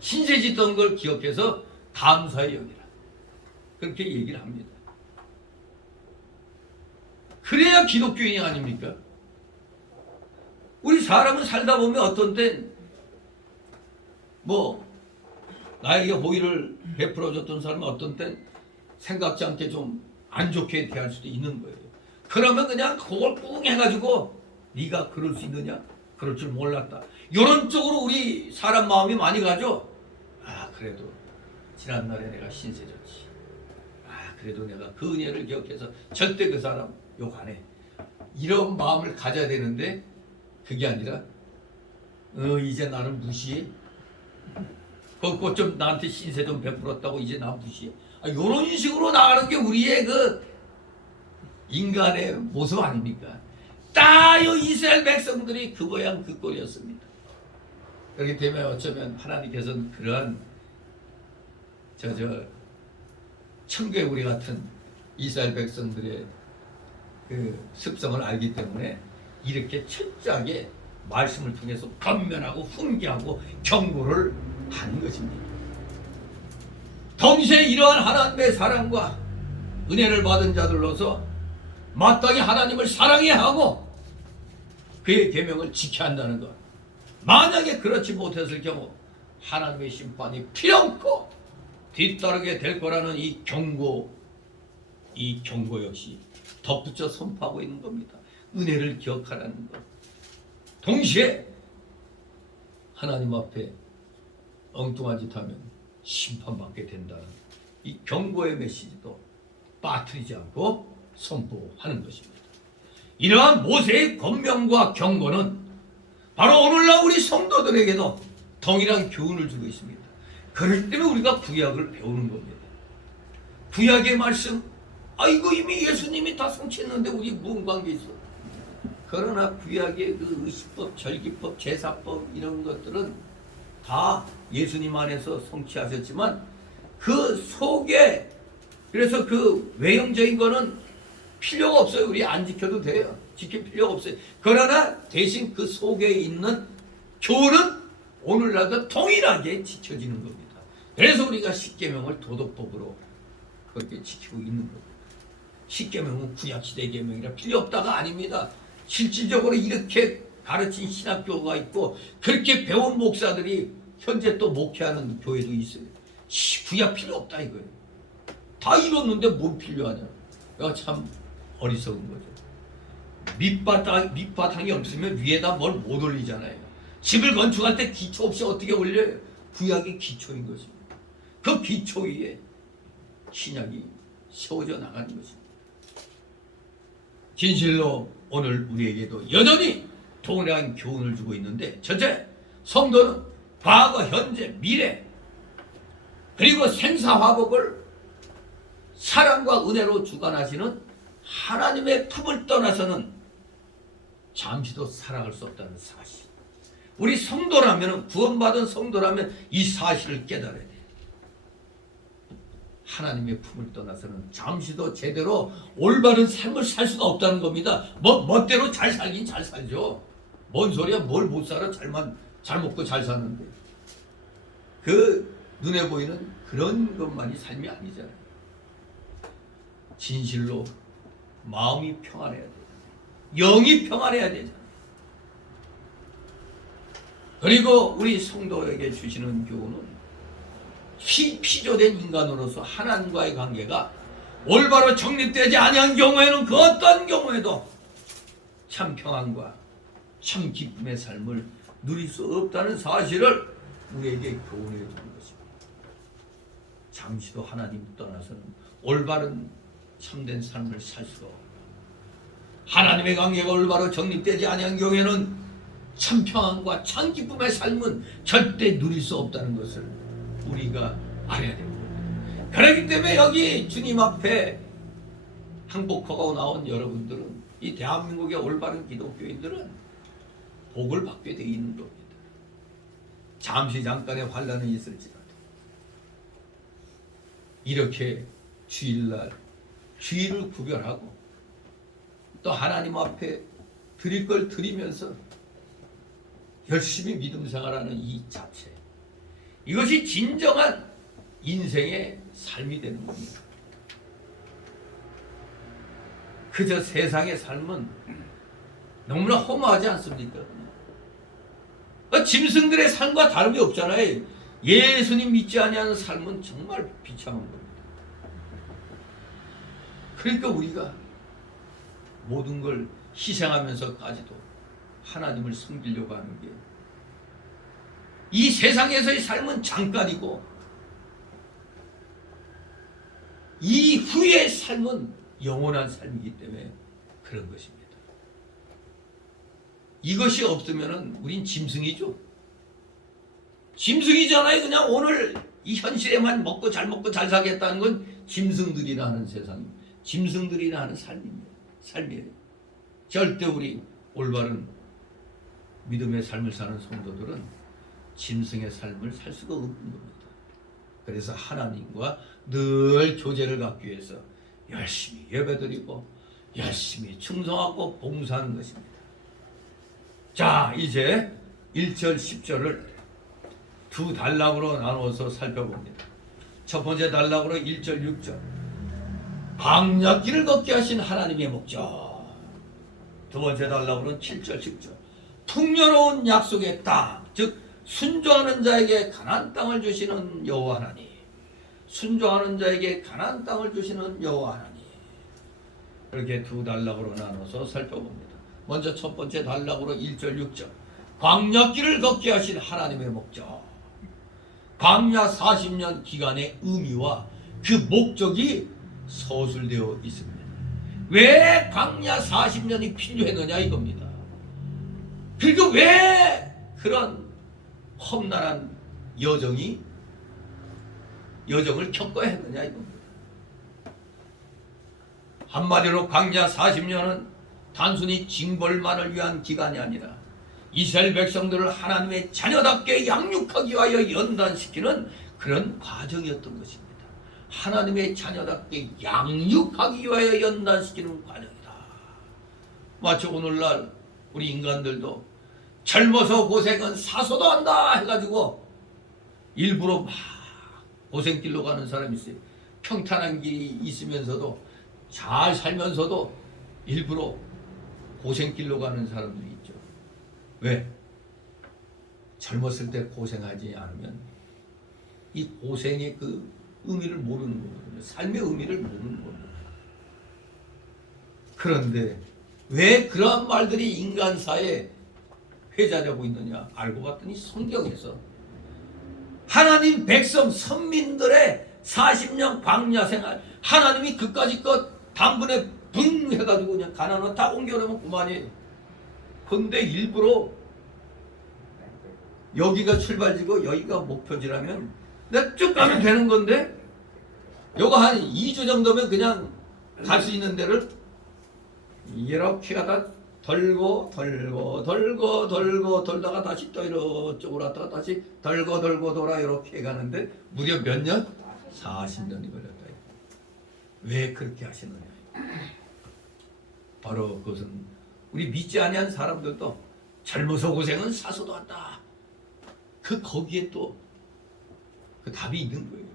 신세 짓던 걸 기억해서 감사히 여기라. 그렇게 얘기를 합니다. 그래야 기독교인이 아닙니까? 우리 사람은 살다 보면 어떤 땐 뭐 나에게 호의를 베풀어줬던 사람은 어떤 땐 생각지 않게 좀 안 좋게 대할 수도 있는 거예요. 그러면 그냥 그걸 꾹 해가지고 네가 그럴 수 있느냐? 그럴 줄 몰랐다. 이런 쪽으로 우리 사람 마음이 많이 가죠. 그래도 지난날에 내가 신세졌지. 그래도 내가 그 은혜를 기억해서 절대 그 사람 욕 안 해. 이런 마음을 가져야 되는데 그게 아니라 이제 나는 무시해. 그거 좀 나한테 신세 좀 베풀었다고 이제 나 무시해. 이런 식으로 나가는 게 우리의 그 인간의 모습 아닙니까? 따요 이스라엘 백성들이 그 모양 그 꼴이었습니다. 그렇기 때문에 어쩌면 하나님께서는 그러한 천국의 우리 같은 이스라엘 백성들의 그 습성을 알기 때문에 이렇게 철저하게 말씀을 통해서 권면하고 훈계하고 경고를 하는 것입니다. 동시에 이러한 하나님의 사랑과 은혜를 받은 자들로서 마땅히 하나님을 사랑해야 하고 그의 계명을 지켜야 한다는 것. 만약에 그렇지 못했을 경우 하나님의 심판이 필연코 뒤따르게 될 거라는 이 경고 역시 덧붙여 선포하고 있는 겁니다. 은혜를 기억하라는 것. 동시에 하나님 앞에 엉뚱한 짓 하면 심판받게 된다는 이 경고의 메시지도 빠뜨리지 않고 선포하는 것입니다. 이러한 모세의 권면과 경고는 바로 오늘날 우리 성도들에게도 동일한 교훈을 주고 있습니다. 그렇기 때문에 우리가 구약을 배우는 겁니다. 구약의 말씀, 이거 이미 예수님이 다 성취했는데 우리 무슨 관계 있어? 그러나 구약의 그 의식법, 절기법, 제사법 이런 것들은 다 예수님 안에서 성취하셨지만 그 속에 그래서 그 외형적인 거는 필요가 없어요. 우리 안 지켜도 돼요. 지킬 필요가 없어요. 그러나 대신 그 속에 있는 교훈은 오늘날도 동일하게 지켜지는 겁니다. 그래서 우리가 십계명을 도덕법으로 그렇게 지키고 있는 겁니다. 십계명은 구약시대 계명이라 필요 없다가 아닙니다. 실질적으로 이렇게 가르친 신학교가 있고 그렇게 배운 목사들이 현재 또 목회하는 교회도 있어요. 구약 필요 없다 이거예요. 다 이뤘는데 뭘 필요하냐. 내가 참 어리석은 거죠. 밑바탕이 없으면 위에다 뭘 못 올리잖아요. 집을 건축할 때 기초 없이 어떻게 올려요? 구약이 기초인 것입니다. 그 기초 위에 신약이 세워져 나가는 것입니다. 진실로 오늘 우리에게도 여전히 동일한 교훈을 주고 있는데, 첫째, 성도는 과거, 현재, 미래 그리고 생사화복을 사랑과 은혜로 주관하시는 하나님의 품을 떠나서는 잠시도 살아갈 수 없다는 사실. 우리 성도라면, 구원받은 성도라면 이 사실을 깨달아야 돼요. 하나님의 품을 떠나서는 잠시도 제대로 올바른 삶을 살 수가 없다는 겁니다. 멋대로 잘 살긴 잘 살죠. 뭔 소리야? 뭘 못 살아? 잘 먹고 잘 사는데. 그 눈에 보이는 그런 것만이 삶이 아니잖아요. 진실로 마음이 평안해야 돼요. 영이 평안해야 되잖아요. 그리고 우리 성도에게 주시는 교훈은 피조된 인간으로서 하나님과의 관계가 올바로 정립되지 아니한 경우에는 그 어떤 경우에도 참 평안과 참 기쁨의 삶을 누릴 수 없다는 사실을 우리에게 교훈해 주는 것입니다. 잠시도 하나님 떠나서는 올바른 참된 삶을 살 수가 없고, 하나님의 관계가 올바로 정립되지 아니한 경우에는 참 평안과 참 기쁨의 삶은 절대 누릴 수 없다는 것을 우리가 알아야 됩니다. 그렇기 때문에 여기 주님 앞에 항복하고 나온 여러분들은, 이 대한민국의 올바른 기독교인들은 복을 받게 되어 있는 겁니다. 잠시 잠깐의 환난은 있을지라도 이렇게 주일날 주일을 구별하고 또 하나님 앞에 드릴 걸 드리면서 열심히 믿음 생활하는 이 자체, 이것이 진정한 인생의 삶이 되는 겁니다. 그저 세상의 삶은 너무나 허무하지 않습니까? 짐승들의 삶과 다름이 없잖아요. 예수님 믿지 아니하는 삶은 정말 비참한 겁니다. 그러니까 우리가 모든 걸 희생하면서까지도 하나님을 섬기려고 하는 게, 이 세상에서의 삶은 잠깐이고 이후의 삶은 영원한 삶이기 때문에 그런 것입니다. 이것이 없으면 우린 짐승이죠. 짐승이잖아요. 그냥 오늘 이 현실에만 먹고 잘 살겠다는 건 짐승들이나 하는 세상입니다. 짐승들이나 하는 삶이에요. 절대 우리 올바른 믿음의 삶을 사는 성도들은 짐승의 삶을 살 수가 없는 겁니다. 그래서 하나님과 늘 교제를 갖기 위해서 열심히 예배드리고 열심히 충성하고 봉사하는 것입니다. 자, 이제 1절 10절을 두 단락으로 나누어서 살펴봅니다. 첫 번째 단락으로 1절 6절, 광야길을 걷게 하신 하나님의 목적. 두 번째 단락으로는 7절 10절, 풍요로운 약속의 땅, 즉 순종하는 자에게 가나안 땅을 주시는 여호와 하나님. 순종하는 자에게 가나안 땅을 주시는 여호와 하나님. 이렇게 두 단락으로 나눠서 살펴봅니다. 먼저 첫 번째 단락으로 1절 6절, 광야길을 걷게 하신 하나님의 목적. 광야 40년 기간의 의미와 그 목적이 서술되어 있습니다. 왜 광야 40년이 필요했느냐 이겁니다. 그리고 왜 그런 험난한 여정을 겪어야 했느냐 이겁니다. 한마디로 광야 40년은 단순히 징벌만을 위한 기간이 아니라 이스라엘 백성들을 하나님의 자녀답게 양육하기 위하여 연단시키는 그런 과정이었던 것입니다. 하나님의 자녀답게 양육하기 위하여 연단시키는 과정이다. 마치 오늘날 우리 인간들도 젊어서 고생은 사소도 한다 해가지고 일부러 막 고생길로 가는 사람이 있어요. 평탄한 길이 있으면서도 잘 살면서도 일부러 고생길로 가는 사람들이 있죠. 왜? 젊었을 때 고생하지 않으면 이 고생의 그 의미를 모르는 거거든요. 삶의 의미를 모르는 겁니다. 그런데 왜 그러한 말들이 인간사에 회자되고 있느냐 알고 봤더니 성경에서 하나님 백성 선민들의 40년 광야 생활, 하나님이 그까짓 것 단번에 붕 해가지고 그냥 가나안으로 다 옮겨놓으면 그만이에요. 근데 일부러 여기가 출발지고 여기가 목표지라면 내가 쭉 가면 되는 건데, 요거 한 2주 정도면 그냥 갈 수 있는 데를 이렇게 하다 돌다가 다시 또 이쪽으로 왔다가 다시 돌고 돌아 이렇게 가는데 무려 몇 년? 40년이 걸렸다. 왜 그렇게 하시느냐? 바로 그것은 우리 믿지 아니한 사람들도 젊어서 고생은 사서도 한다. 거기에 또 그 답이 있는 거예요.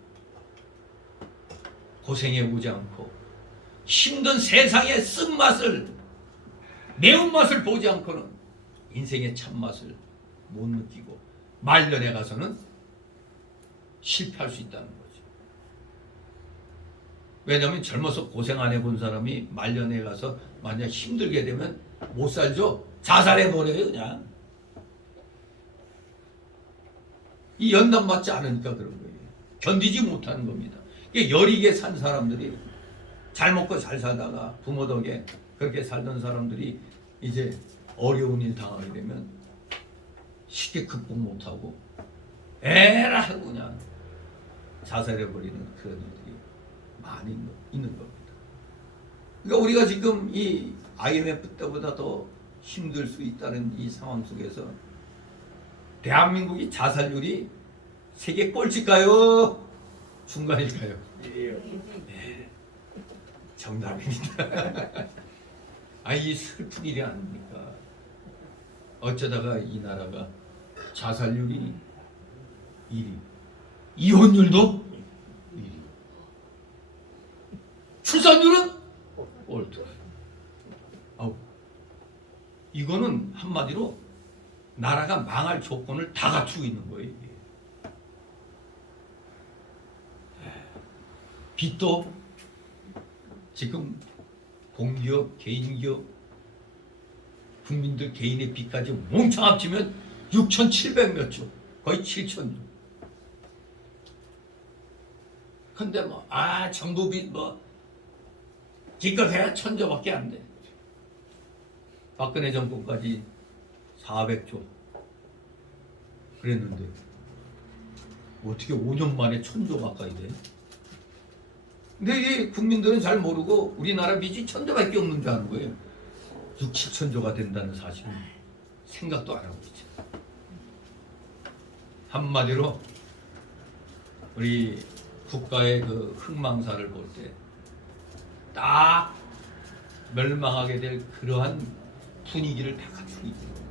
고생해 오지 않고 힘든 세상의 쓴맛을, 매운맛을 보지 않고는 인생의 참맛을 못 느끼고 말년에 가서는 실패할 수 있다는 거죠. 왜냐하면 젊어서 고생 안 해본 사람이 말년에 가서 만약 힘들게 되면 못 살죠. 자살해버려요 그냥. 이 연단 맞지 않으니까 그런 거예요. 견디지 못하는 겁니다. 여리게 산 사람들이, 잘 먹고 잘 살다가 부모 덕에 그렇게 살던 사람들이 이제 어려운 일 당하게 되면 쉽게 극복 못하고 에라 하고 그냥 자살해버리는 그런 일들이 많이 있는 겁니다. 그러니까 우리가 지금 이 IMF 때보다 더 힘들 수 있다는 이 상황 속에서 대한민국이 자살률이 세계 꼴찌일까요? 중간일까요? 네, 정답입니다. 이 슬픈 일이 아닙니까? 어쩌다가 이 나라가 자살률이 1위, 이혼율도 1위, 출산율은 꼴등. 이거는 한마디로 나라가 망할 조건을 다 갖추고 있는 거예요. 이게. 빚도 지금 공기업, 개인기업, 국민들 개인의 빚까지 몽창 합치면 6,700몇 조, 거의 7,000조. 근데 정부 빚 기껏해야 1,000조밖에 안 돼. 박근혜 정권까지 400조 그랬는데 어떻게 5년 만에 1,000조 가까이 돼? 근데 이 국민들은 잘 모르고 우리나라 빚이 1,000조밖에 없는 줄 아는 거예요. 6, 7천조가 된다는 사실은 생각도 안 하고 있죠. 한마디로 우리 국가의 그 흥망사를 볼 때 딱 멸망하게 될 그러한 분위기를 다 갖추고 있는 겁니다.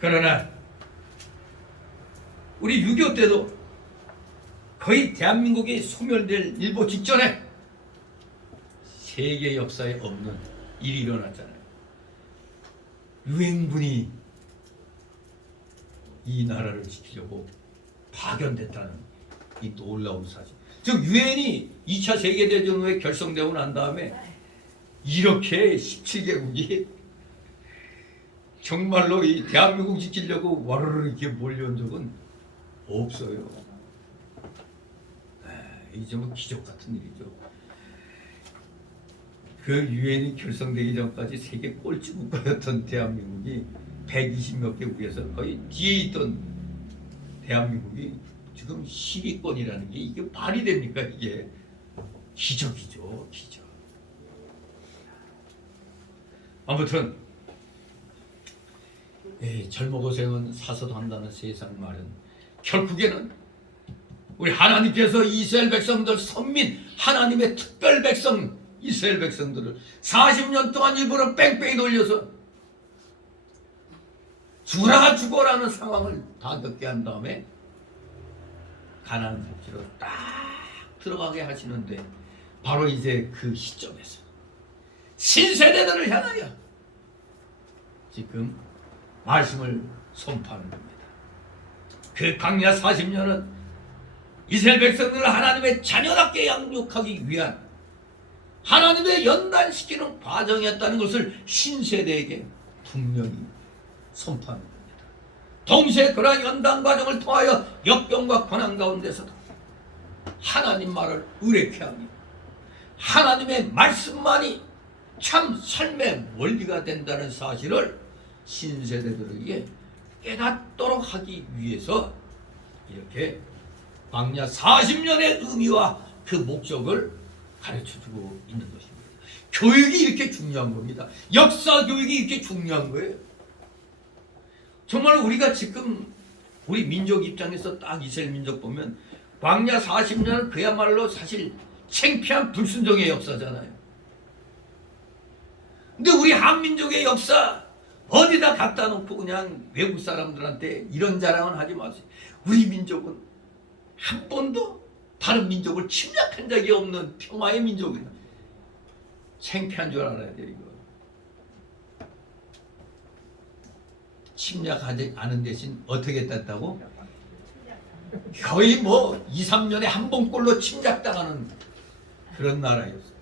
그러나 우리 6.25 때도 거의 대한민국이 소멸될 일보 직전에 세계 역사에 없는 일이 일어났잖아요. 유엔군이 이 나라를 지키려고 파견됐다는 이 놀라운 사실. 즉 유엔이 2차 세계대전 후에 결성되고 난 다음에 이렇게 17개국이 정말로 이 대한민국 지키려고 와르르 이렇게 몰려온 적은 없어요. 이제 기적 같은 일이죠. 그 유엔이 결성되기 전까지 세계 꼴찌 국가였던 대한민국이 120몇 개국에서 거의 뒤에 있던 대한민국이 지금 10위권이라는 게 이게 말이 됩니까? 이게 기적이죠, 기적. 아무튼 젊어 고생은 사서도 한다는 세상 말은 결국에는 우리 하나님께서 이스라엘 백성들, 선민 하나님의 특별 백성 이스라엘 백성들을 40년 동안 일부러 뺑뺑이 돌려서 죽어라는 상황을 다 겪게 한 다음에 가나안 복지로 딱 들어가게 하시는데 바로 이제 그 시점에서 신세대들을 향하여 지금 말씀을 선포하는 겁니다. 그 광야 40년은 이스라엘 백성들을 하나님의 자녀답게 양육하기 위한 하나님의 연단시키는 과정이었다는 것을 신세대에게 분명히 선포하는 겁니다. 동시에 그러한 연단 과정을 통하여 역경과 고난 가운데서도 하나님 말을 의뢰케 하며 하나님의 말씀만이 참 삶의 원리가 된다는 사실을 신세대들에게 깨닫도록 하기 위해서 이렇게 광야 40년의 의미와 그 목적을 가르쳐주고 있는 것입니다. 교육이 이렇게 중요한 겁니다. 역사 교육이 이렇게 중요한 거예요. 정말 우리가 지금 우리 민족 입장에서 딱 이스라엘 민족 보면 광야 40년은 그야말로 사실 창피한 불순종의 역사잖아요. 근데 우리 한민족의 역사 어디다 갖다 놓고 그냥 외국 사람들한테 이런 자랑은 하지 마세요. 우리 민족은 한 번도 다른 민족을 침략한 적이 없는 평화의 민족이다. 창피한 줄 알아야 돼. 이거 침략하지 않은 대신 어떻게 했다고? 거의 뭐 2, 3년에 한 번꼴로 침략당하는 그런 나라였어요.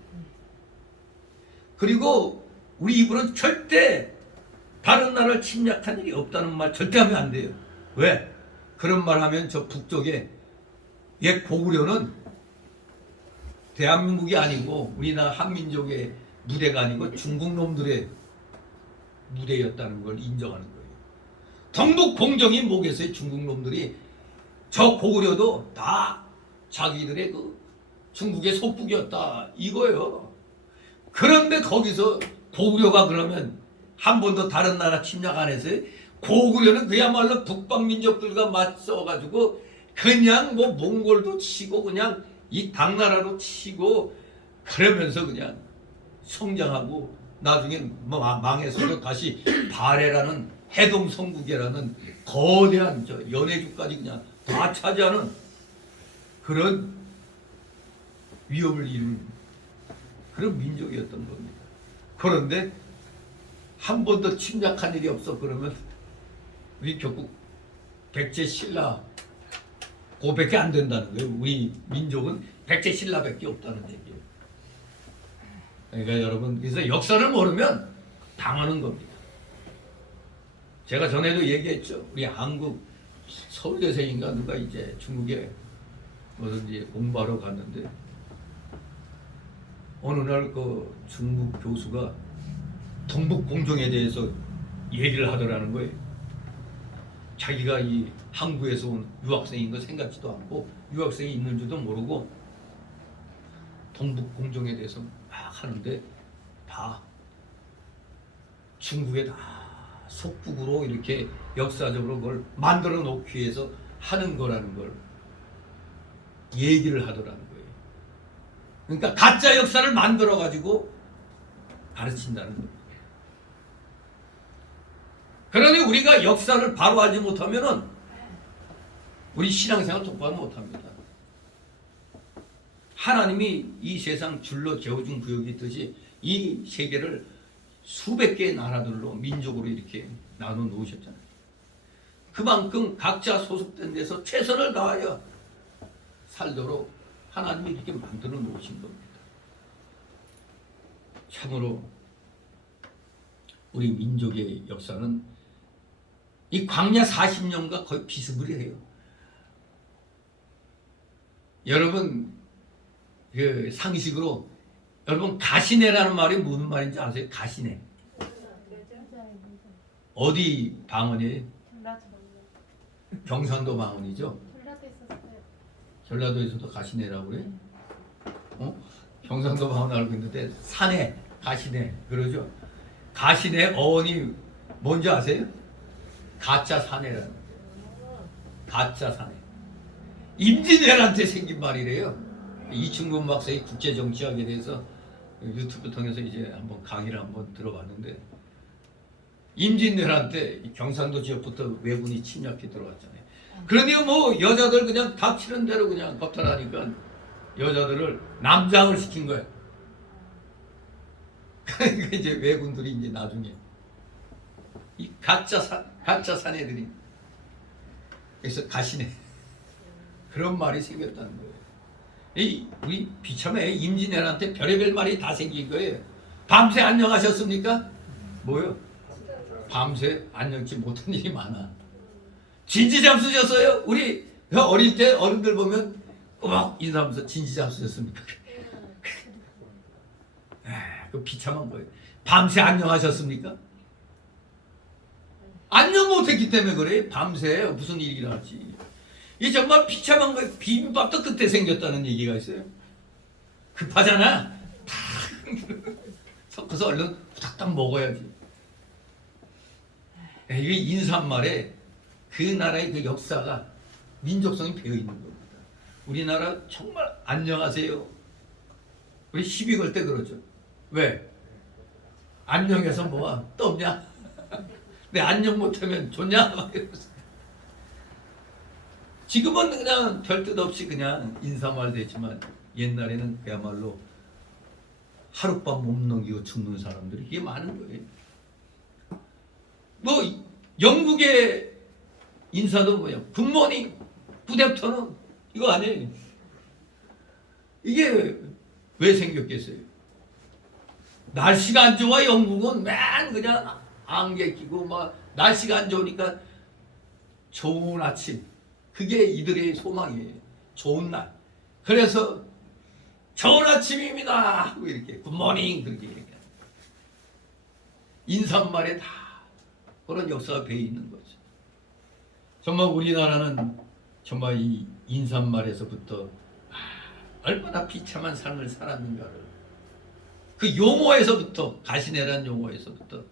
그리고 우리 입으로는 절대 다른 나라를 침략한 일이 없다는 말 절대 하면 안 돼요. 왜? 그런 말 하면 저 북쪽에 옛 고구려는 대한민국이 아니고 우리나라 한민족의 무대가 아니고 중국 놈들의 무대였다는 걸 인정하는 거예요. 동북 공정이 목에서의 중국 놈들이 저 고구려도 다 자기들의 그 중국의 속국이었다 이거예요. 그런데 거기서 고구려가 그러면 한 번도 다른 나라 침략 안 했어요? 고구려는 그야말로 북방 민족들과 맞서가지고 그냥 뭐 몽골도 치고 그냥 이 당나라로 치고 그러면서 그냥 성장하고 나중에 뭐 망해서도 다시 발해라는 해동성국이라는 거대한 저 연해주까지 그냥 다 차지하는 그런 위협을 이룬 그런 민족이었던 겁니다. 그런데 한 번도 침략한 일이 없어. 그러면 우리 결국 백제 신라 그거밖에 안 된다는 거예요. 우리 민족은 백제 신라밖에 없다는 얘기예요. 그러니까 여러분, 그래서 역사를 모르면 당하는 겁니다. 제가 전에도 얘기했죠. 우리 한국 서울대생인가 누가 이제 중국에 뭐든지 공부하러 갔는데 어느 날 그 중국 교수가 동북 공정에 대해서 얘기를 하더라는 거예요. 자기가 이 항구에서 온 유학생인 거 생각지도 않고 유학생이 있는 줄도 모르고 동북 공정에 대해서 막 하는데 다 중국에 다 속국으로 이렇게 역사적으로 그걸 만들어 놓기 위해서 하는 거라는 걸 얘기를 하더라는 거예요. 그러니까 가짜 역사를 만들어 가지고 가르친다는 거예요. 그러니 우리가 역사를 바로 알지 못하면은 우리 신앙생활 똑바로 못합니다. 하나님이 이 세상 줄로 재워준 구역이 있듯이 이 세계를 수백 개의 나라들로 민족으로 이렇게 나눠 놓으셨잖아요. 그만큼 각자 소속된 데서 최선을 다하여 살도록 하나님이 이렇게 만들어 놓으신 겁니다. 참으로 우리 민족의 역사는 이 광야 40년과 거의 비스무리해요. 여러분 그 상식으로 여러분 가시네라는 말이 무슨 말인지 아세요? 가시네 어디 방언이에요? 경상도 방언이죠? 전라도에서도 가시네라고 그래? 경상도 방언 알고 있는데 산에 가시네 그러죠? 가시네 어원이 뭔지 아세요? 가짜 사내라는 거예요. 가짜 사내. 임진왜란때 생긴 말이래요. 이충근 박사의 국제정치학에 대해서 유튜브 통해서 이제 한번 강의를 한번 들어봤는데 임진왜란 때 경상도 지역부터 왜군이 침략해 들어왔잖아요. 그러니 뭐 여자들 그냥 닥치는 대로 그냥 겁탈하니까 여자들을 남장을 시킨 거예요. 그러니까 이제 왜군들이 이제 나중에 이 가짜 사내들이 그래서 가시네 그런 말이 생겼다는 거예요. 우리 비참해. 임진왜란 때 별의별 말이 다 생긴 거예요. 밤새 안녕하셨습니까? 뭐요? 밤새 안녕치 못한 일이 많아. 진지 잡수셨어요? 우리 어릴 때 어른들 보면 꼬박 인사하면서 진지 잡수셨습니까? 그 비참한 거예요. 밤새 안녕하셨습니까? 안녕 못했기 때문에 그래. 밤새 무슨 일이 일어났지. 이 정말 비참한 거예요. 비빔밥도 그때 생겼다는 얘기가 있어요. 급하잖아. 섞어서 얼른 후닥닥 먹어야지. 이게 인사말에 그 나라의 그 역사가 민족성이 배어 있는 겁니다. 우리나라 정말 안녕하세요. 우리 시비 걸 때 그러죠. 왜? 안녕해서 뭐야? 떴냐? 내 안녕 못하면 좋냐? 막 이러면서. 지금은 그냥 별 뜻 없이 그냥 인사말 되지만 옛날에는 그야말로 하룻밤 못 넘기고 죽는 사람들이 이게 많은 거예요. 뭐 영국의 인사도 뭐야? 굿모닝, 굿애프터눈 이거 아니에요. 이게 왜 생겼겠어요? 날씨가 안 좋아 영국은 맨 그냥 안개 끼고 막 날씨가 안 좋으니까 좋은 아침 그게 이들의 소망이에요. 좋은 날. 그래서 좋은 아침입니다 하고 이렇게 굿모닝 그렇게 얘기해요. 인사말에 다 그런 역사가 배어 있는 거죠. 정말 우리나라는 정말 이 인사말에서부터 얼마나 비참한 삶을 살았는가를 그 용어에서부터 가시네란 용어에서부터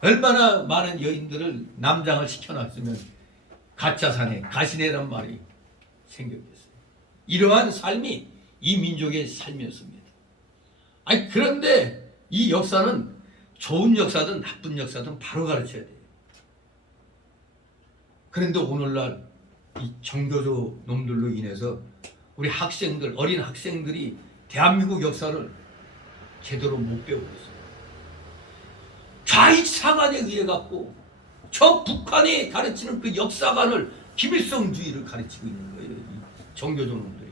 얼마나 많은 여인들을 남장을 시켜놨으면 가짜산에 가시네란 말이 생겼겠어요. 이러한 삶이 이 민족의 삶이었습니다. 아니 그런데 이 역사는 좋은 역사든 나쁜 역사든 바로 가르쳐야 돼요. 그런데 오늘날 이 정교조 놈들로 인해서 우리 학생들, 어린 학생들이 대한민국 역사를 제대로 못 배우고 있어요. 좌익사관에 의해 갖고 저 북한이 가르치는 그 역사관을 김일성주의를 가르치고 있는 거예요. 이 정교조 놈들이.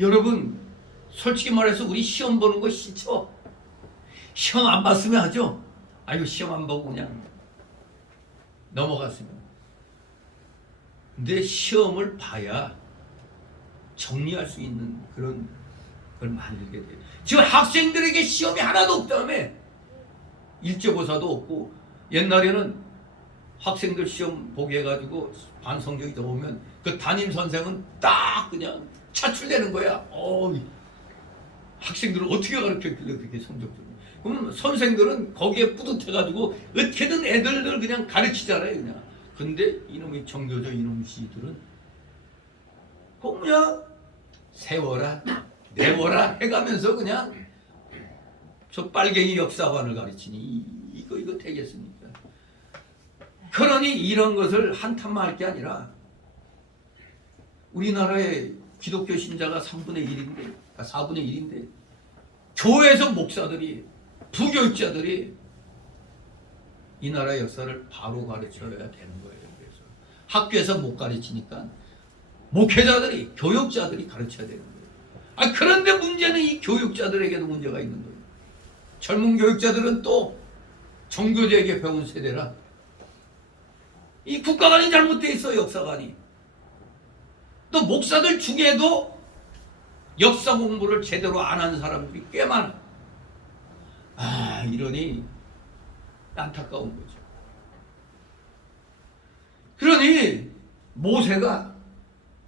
여러분 솔직히 말해서 우리 시험 보는 거 싫죠? 시험 안 봤으면 하죠? 아이고 시험 안 보고 그냥 넘어갔으면. 근데 시험을 봐야 정리할 수 있는 그런 걸 만들게 돼요. 지금 학생들에게 시험이 하나도 없다며 일제고사도 없고 옛날에는 학생들 시험 보게 해가지고 반성적이 나오면 그 담임 선생은 딱 그냥 차출되는 거야. 학생들을 어떻게 가르쳤길래 그렇게 성적적으로. 그럼 선생들은 거기에 뿌듯해가지고 어떻게든 애들을 그냥 가르치잖아요. 그냥. 근데 이놈의 정교조 이놈 씨들은 그냥 세워라 내워라 해가면서 그냥 저 빨갱이 역사관을 가르치니 이거 되겠습니까? 그러니 이런 것을 한탄만 할 게 아니라 우리나라의 기독교 신자가 3분의 1인데 4분의 1인데 교회에서 목사들이 부교육자들이 이 나라의 역사를 바로 가르쳐야 되는 거예요. 그래서 학교에서 못 가르치니까 목회자들이 교육자들이 가르쳐야 되는 거예요. 그런데 문제는 이 교육자들에게도 문제가 있는 거예요. 젊은 교육자들은 또 정교조에게 배운 세대라 이 국가관이 잘못되어 있어. 역사관이. 또 목사들 중에도 역사 공부를 제대로 안 하는 사람들이 꽤 많아. 이러니 안타까운 거죠. 그러니 모세가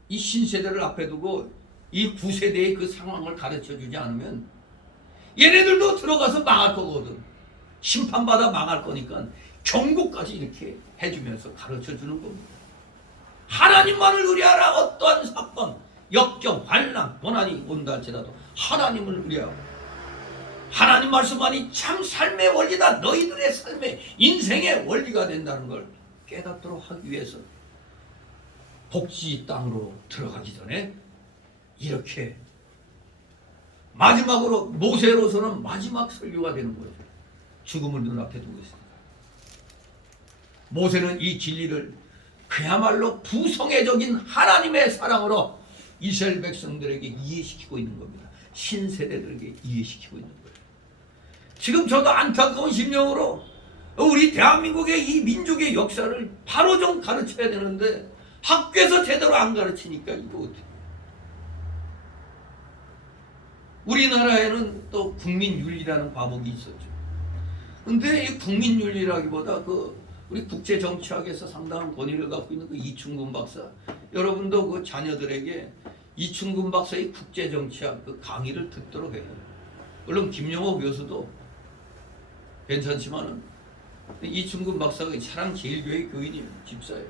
이 신세대를 앞에 두고 이 구세대의 그 상황을 가르쳐주지 않으면 얘네들도 들어가서 망할 거거든. 심판받아 망할 거니까 경고까지 이렇게 해주면서 가르쳐주는 겁니다. 하나님만을 의뢰하라. 어떠한 사건, 역경, 환난, 고난이 온다 할지라도 하나님을 의뢰하고 하나님 말씀만이 참 삶의 원리다. 너희들의 삶의 인생의 원리가 된다는 걸 깨닫도록 하기 위해서 복지 땅으로 들어가기 전에 이렇게 마지막으로 모세로서는 마지막 설교가 되는 거예요. 죽음을 눈앞에 두고 있습니다. 모세는 이 진리를 그야말로 부성애적인 하나님의 사랑으로 이스라엘 백성들에게 이해시키고 있는 겁니다. 신세대들에게 이해시키고 있는 거예요. 지금 저도 안타까운 심령으로 우리 대한민국의 이 민족의 역사를 바로 좀 가르쳐야 되는데 학교에서 제대로 안 가르치니까 이거 어떻게. 우리나라에는 또 국민윤리라는 과목이 있었죠. 근데 이 국민윤리라기보다 우리 국제정치학에서 상당한 권위를 갖고 있는 그 이충근 박사, 여러분도 그 자녀들에게 이충근 박사의 국제정치학 그 강의를 듣도록 해요. 물론 김영호 교수도 괜찮지만은 이충근 박사가 사랑제일교회 교인이에요. 집사예요.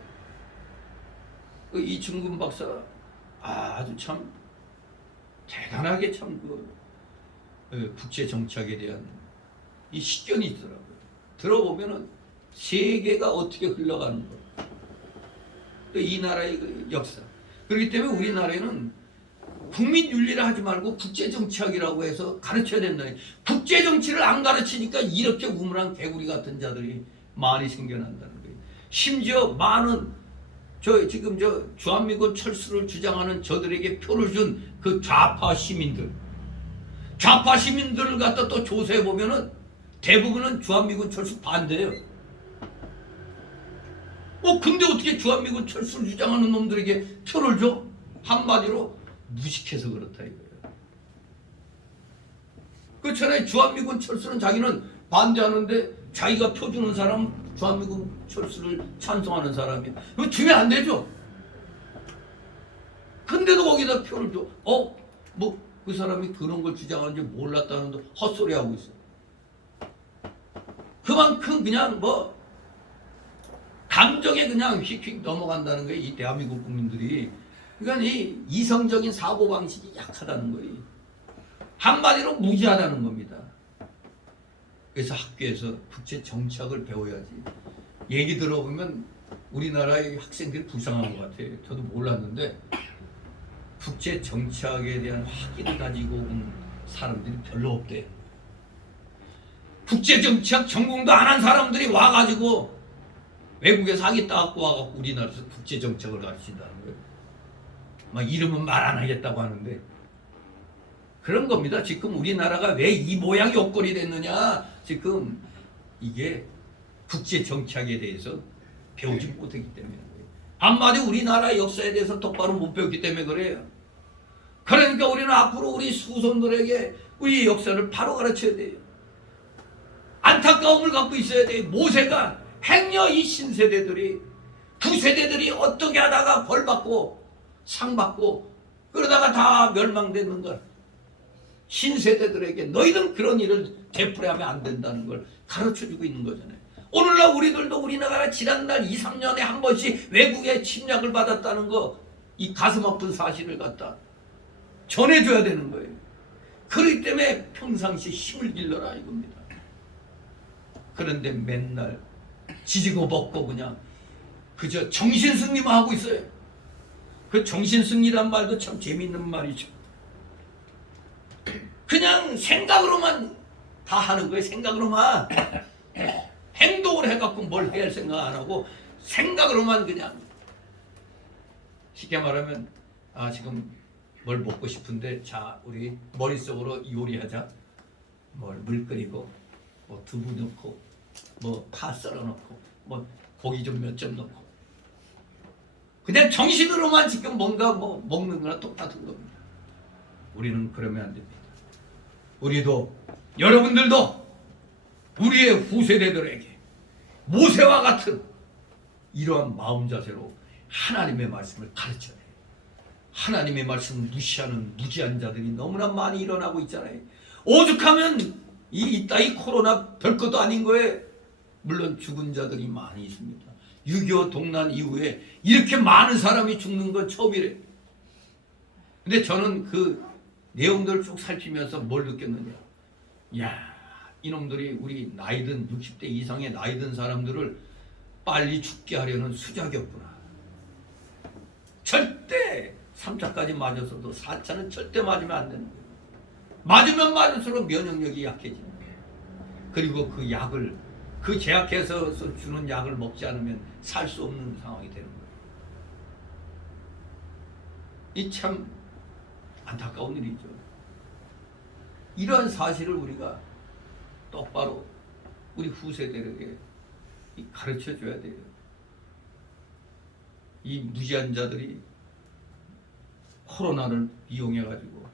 그 이충근 박사 아주 참 대단하게 국제 정착에 대한 이 식견이 있더라고요. 들어보면은 세계가 어떻게 흘러가는 거, 또 이 나라의 그 역사. 그렇기 때문에 우리나라에는 국민 윤리를 하지 말고 국제 정치학이라고 해서 가르쳐야 된다. 국제 정치를 안 가르치니까 이렇게 우물한 개구리 같은 자들이 많이 생겨난다는 거예요. 심지어 많은 지금 주한미군 철수를 주장하는 저들에게 표를 준 그 좌파 시민들을 갖다 또 조사해 보면은 대부분은 주한미군 철수 반대예요. 근데 어떻게 주한미군 철수를 주장하는 놈들에게 표를 줘? 한마디로 무식해서 그렇다 이거예요. 그렇잖아요. 주한미군 철수는 자기는 반대하는데 자기가 표 주는 사람 주한미군 철수를 찬성하는 사람이야. 이거 주면 안 되죠. 근데도 거기다 표를 줘. 그 사람이 그런 걸 주장하는지 몰랐다는데 헛소리 하고 있어. 그만큼 그냥 감정에 그냥 휙휙 넘어간다는 거예요. 이 대한민국 국민들이. 그러니까 이 이성적인 사고방식이 약하다는 거예요. 한마디로 무지하다는 겁니다. 그래서 학교에서 국제 정치학을 배워야지. 얘기 들어보면 우리나라의 학생들이 불쌍한 것 같아요. 저도 몰랐는데 국제 정치학에 대한 학위를 가지고 온 사람들이 별로 없대요. 국제 정치학 전공도 안 한 사람들이 와가지고 외국에서 학위 따갖고 와갖고 우리나라에서 국제 정치학을 가르친다는 거예요. 막 이름은 말 안 하겠다고 하는데 그런 겁니다. 지금 우리나라가 왜 이 모양이 옷걸이 됐느냐? 지금 이게 국제 정치학에 대해서 배우지 못했기 때문에 그래요. 한마디 우리나라 역사에 대해서 똑바로 못 배웠기 때문에 그래요. 그러니까 우리는 앞으로 우리 후손들에게 우리 역사를 바로 가르쳐야 돼요. 안타까움을 갖고 있어야 돼요. 모세가 행여 이 신세대들이 구세대들이 어떻게 하다가 벌받고 상받고 그러다가 다 멸망되는 걸 신세대들에게 너희는 그런 일을 되풀이하면 안 된다는 걸 가르쳐주고 있는 거잖아요. 오늘날 우리들도 우리나라 지난날 2, 3년에 한 번씩 외국의 침략을 받았다는 거 이 가슴 아픈 사실을 갖다 전해줘야 되는 거예요. 그렇기 때문에 평상시 힘을 길러라 이겁니다. 그런데 맨날 지지고 볶고 그냥 그저 정신승리만 하고 있어요. 그 정신승리란 말도 참 재미있는 말이죠. 그냥 생각으로만 다 하는 거예요. 생각으로만 행동을 해갖고 뭘 해야 할 생각 안 하고 생각으로만 그냥 쉽게 말하면 지금 뭘 먹고 싶은데 자 우리 머릿속으로 요리하자. 물 끓이고 두부 넣고 파 썰어 넣고 고기 좀 몇 점 넣고 그냥 정신으로만 지금 뭔가 먹는 거나 똑같은 겁니다. 우리는 그러면 안 됩니다. 우리도 여러분들도 우리의 후세대들에게 모세와 같은 이러한 마음 자세로 하나님의 말씀을 가르쳐야 돼요. 하나님의 말씀을 무시하는 무지한 자들이 너무나 많이 일어나고 있잖아요. 오죽하면 이따위 코로나 별것도 아닌 거에 물론 죽은 자들이 많이 있습니다. 6.25 동란 이후에 이렇게 많은 사람이 죽는 건 처음이래. 근데 저는 그 내용들을 쭉 살피면서 뭘 느꼈느냐. 이놈들이 우리 나이든 60대 이상의 나이든 사람들을 빨리 죽게 하려는 수작이었구나. 절대 3차까지 맞았어도 4차는 절대 맞으면 안 되는 거예요. 맞으면 맞을수록 면역력이 약해지는 거예요. 그리고 그 약을 그 제약해서 주는 약을 먹지 않으면 살 수 없는 상황이 되는 거예요. 이 참 안타까운 일이죠. 이러한 사실을 우리가 똑바로 우리 후세대에게 가르쳐 줘야 돼요. 이 무지한 자들이 코로나를 이용해 가지고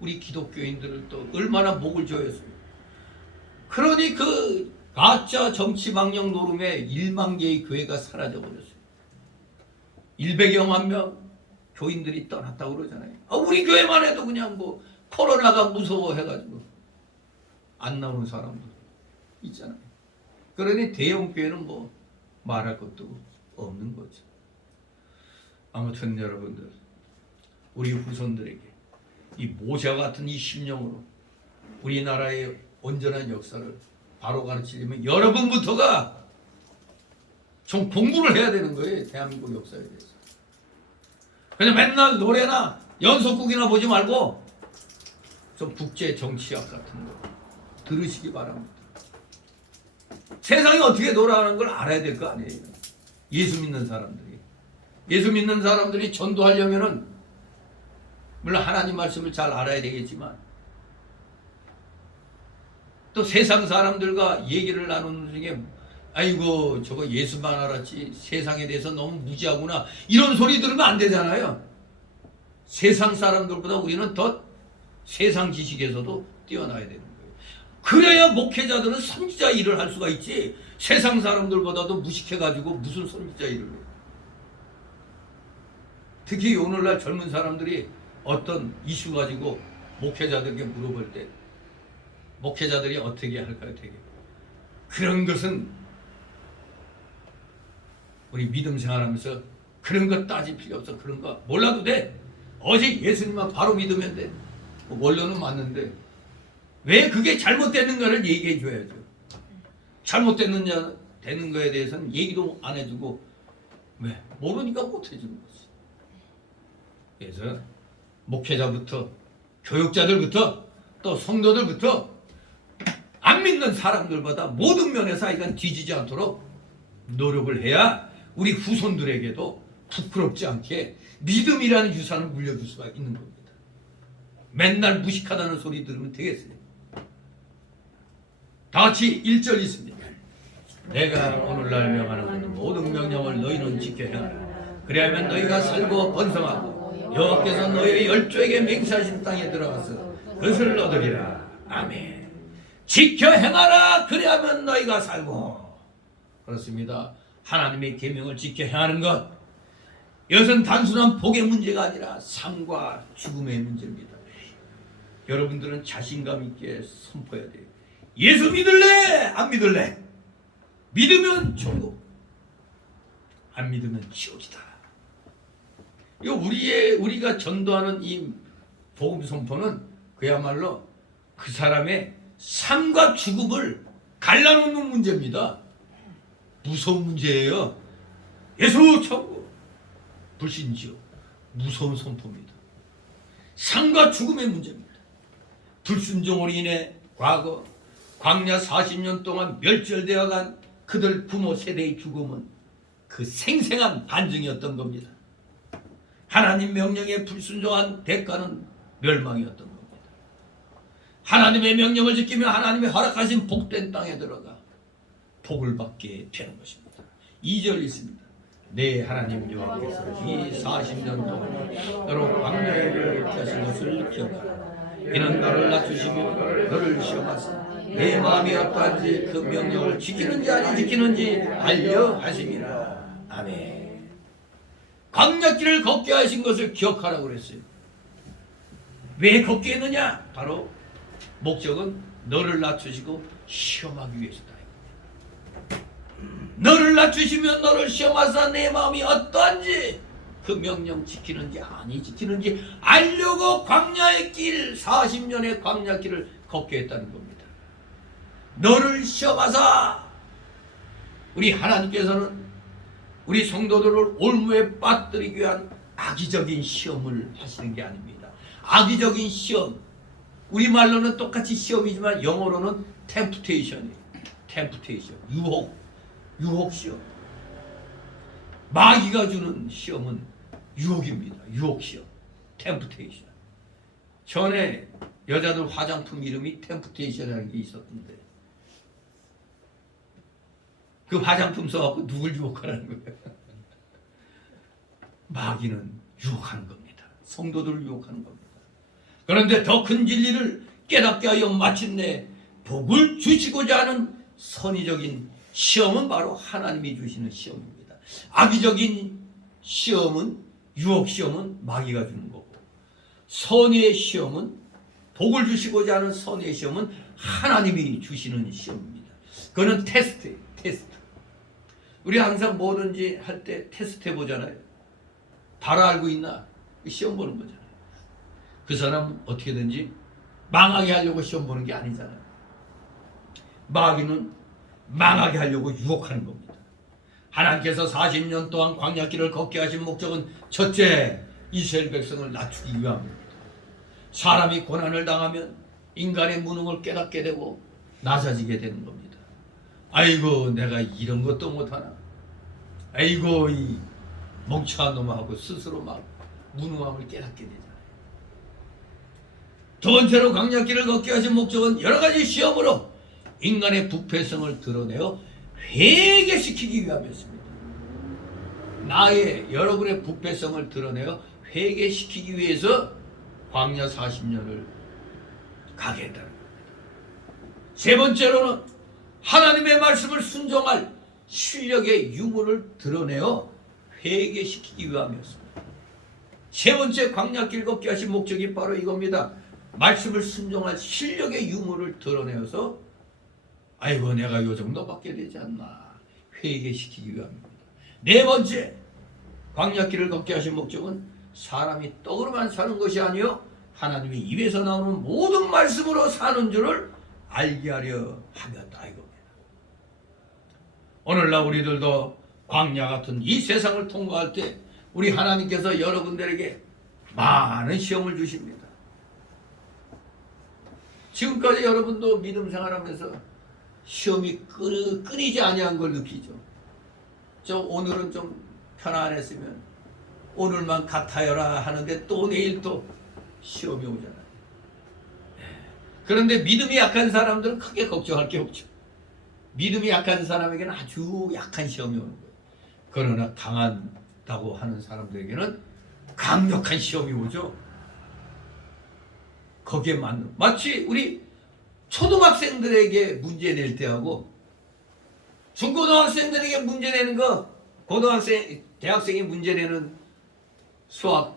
우리 기독교인들을 또 얼마나 목을 조였어요. 그러니 그 가짜 정치 망령 노름에 1만 개의 교회가 사라져 버렸어요. 100여만 명 교인들이 떠났다고 그러잖아요. 우리 교회만 해도 그냥 코로나가 무서워 해가지고 안 나오는 사람들 있잖아요. 그러니 대형 교회는 말할 것도 없는 거죠. 아무튼 여러분들, 우리 후손들에게 이 모세와 같은 이 심령으로 우리나라의 온전한 역사를 바로 가르치려면 여러분부터가 좀 공부를 해야 되는 거예요. 대한민국 역사에 대해서. 그냥 맨날 노래나 연속극이나 보지 말고 좀 국제 정치학 같은 거 들으시기 바랍니다. 세상이 어떻게 돌아가는 걸 알아야 될 거 아니에요. 예수 믿는 사람들이 전도하려면은 물론 하나님 말씀을 잘 알아야 되겠지만 또 세상 사람들과 얘기를 나누는 중에 아이고 저거 예수만 알았지 세상에 대해서 너무 무지하구나 이런 소리 들으면 안 되잖아요. 세상 사람들보다 우리는 더 세상 지식에서도 뛰어나야 되는 거예요. 그래야 목회자들은 선지자 일을 할 수가 있지 세상 사람들보다도 무식해가지고 무슨 선지자 일을 해요. 특히 오늘날 젊은 사람들이 어떤 이슈 가지고 목회자들에게 물어볼 때 목회자들이 어떻게 할까요? 되게 그런 것은 우리 믿음 생활하면서 그런 거 따질 필요 없어. 그런 거 몰라도 돼. 오직 예수님만 바로 믿으면 돼. 원론은 맞는데 왜 그게 잘못되는가를 얘기해 줘야죠. 잘못되는 거에 대해서는 얘기도 안 해주고 왜? 모르니까 못 해주는 거지. 그래서 목회자부터 교육자들부터 또 성도들부터 안 믿는 사람들보다 모든 면에서 이건 뒤지지 않도록 노력을 해야 우리 후손들에게도 부끄럽지 않게 믿음이라는 유산을 물려줄 수가 있는 겁니다. 맨날 무식하다는 소리 들으면 되겠어요. 다 같이 1절 있습니다. 내가 오늘날 명하는 모든 명령을 너희는 지켜야 하라. 그리하면 너희가 살고 번성하고 여호와께서 너희의 열조에게 맹세하신 땅에 들어가서 그것을 얻으리라. 아멘. 지켜 행하라. 그리하면 너희가 살고. 그렇습니다. 하나님의 계명을 지켜 행하는 것, 이것은 단순한 복의 문제가 아니라 삶과 죽음의 문제입니다. 여러분들은 자신감 있게 선포해야 돼요. 예수 믿을래? 안 믿을래? 믿으면 천국, 안 믿으면 지옥이다. 이거 우리가 전도하는 이 복음 선포는 그야말로 그 사람의 삶과 죽음을 갈라놓는 문제입니다. 무서운 문제예요. 예수 천국, 불신 지옥, 무서운 선포입니다. 삶과 죽음의 문제입니다. 불순종으로 인해 과거 광야 40년 동안 멸절되어 간 그들 부모 세대의 죽음은 그 생생한 반증이었던 겁니다. 하나님 명령에 불순종한 대가는 멸망이었던 겁니다. 하나님의 명령을 지키며 하나님의 허락하신 복된 땅에 들어가 복을 받게 되는 것입니다. 2절 있습니다. 내 하나님 여호와께서 이 40년 동안 너로 광야에 하신 것을 기억하라. 이는 너를 낮추시며 너를 시험하사 내 마음이 어떠한지 그 명령을 지키는지 아니 지키는지 알려 하심이라. 아멘. 광야길을 걷게 하신 것을 기억하라고 그랬어요. 왜 걷게 했느냐? 바로 목적은 너를 낮추시고 시험하기 위해서다. 너를 낮추시면 너를 시험하사 내 마음이 어떠한지 그 명령 지키는지 아니 지키는지 알려고 광야의 길 40년의 광야길을 걷게 했다는 겁니다. 너를 시험하사, 우리 하나님께서는 우리 성도들을 올무에 빠뜨리기 위한 악의적인 시험을 하시는 게 아닙니다. 악의적인 시험, 우리말로는 똑같이 시험이지만 영어로는 템프테이션이에요. 템프테이션, 유혹 시험. 마귀가 주는 시험은 유혹입니다. 유혹 시험, 템프테이션. 전에 여자들 화장품 이름이 템프테이션이라는 게 있었는데 그 화장품 써갖고 누굴 유혹하라는 거예요? 마귀는 유혹하는 겁니다. 성도들을 유혹하는 겁니다. 그런데 더 큰 진리를 깨닫게 하여 마침내 복을 주시고자 하는 선의적인 시험은 바로 하나님이 주시는 시험입니다. 악의적인 시험은, 유혹 시험은 마귀가 주는 거고, 선의의 시험은, 복을 주시고자 하는 선의의 시험은 하나님이 주시는 시험입니다. 그거는 테스트예요. 테스트. 우리 항상 뭐든지 할 때 테스트 해보잖아요. 바로 알고 있나? 시험 보는 거잖아요. 그 사람 어떻게든지 망하게 하려고 시험 보는 게 아니잖아요. 마귀는 망하게 하려고 유혹하는 겁니다. 하나님께서 40년 동안 광야길을 걷게 하신 목적은 첫째, 이스라엘 백성을 낮추기 위함입니다. 사람이 고난을 당하면 인간의 무능을 깨닫게 되고 낮아지게 되는 겁니다. 아이고 내가 이런 것도 못하나, 아이고 이 멍청한 놈하고 스스로 막 무능함을 깨닫게 되잖아요. 두 번째로 광야길을 걷게 하신 목적은 여러 가지 시험으로 인간의 부패성을 드러내어 회개시키기 위함이었습니다. 나의 여러분의 부패성을 드러내어 회개시키기 위해서 광야 40년을 가게 했다는 겁니다. 세 번째로는 하나님의 말씀을 순종할 실력의 유무를 드러내어 회개시키기 위함이었습니다. 세 번째 광야길 걷게 하신 목적이 바로 이겁니다. 말씀을 순종할 실력의 유무를 드러내어서 아이고 내가 요 정도밖에 되지 않나 회개시키기 위함입니다. 네 번째 광야길을 걷게 하신 목적은 사람이 떡으로만 사는 것이 아니요 하나님의 입에서 나오는 모든 말씀으로 사는 줄을 알게 하려 하였다 이겁니다. 오늘날 우리들도 광야 같은 이 세상을 통과할 때 우리 하나님께서 여러분들에게 많은 시험을 주십니다. 지금까지 여러분도 믿음 생활하면서 시험이 끊이지 아니한 걸 느끼죠. 저 오늘은 좀 편안했으면 오늘만 같아요라 하는데 또 내일 또 시험이 오잖아요. 그런데 믿음이 약한 사람들은 크게 걱정할 게 없죠. 믿음이 약한 사람에게는 아주 약한 시험이 오는 거예요. 그러나 강하다고 하는 사람들에게는 강력한 시험이 오죠. 거기에 맞는, 마치 우리 초등학생들에게 문제 낼 때하고 중고등학생들에게 문제 내는 거, 고등학생, 대학생이 문제 내는 수학,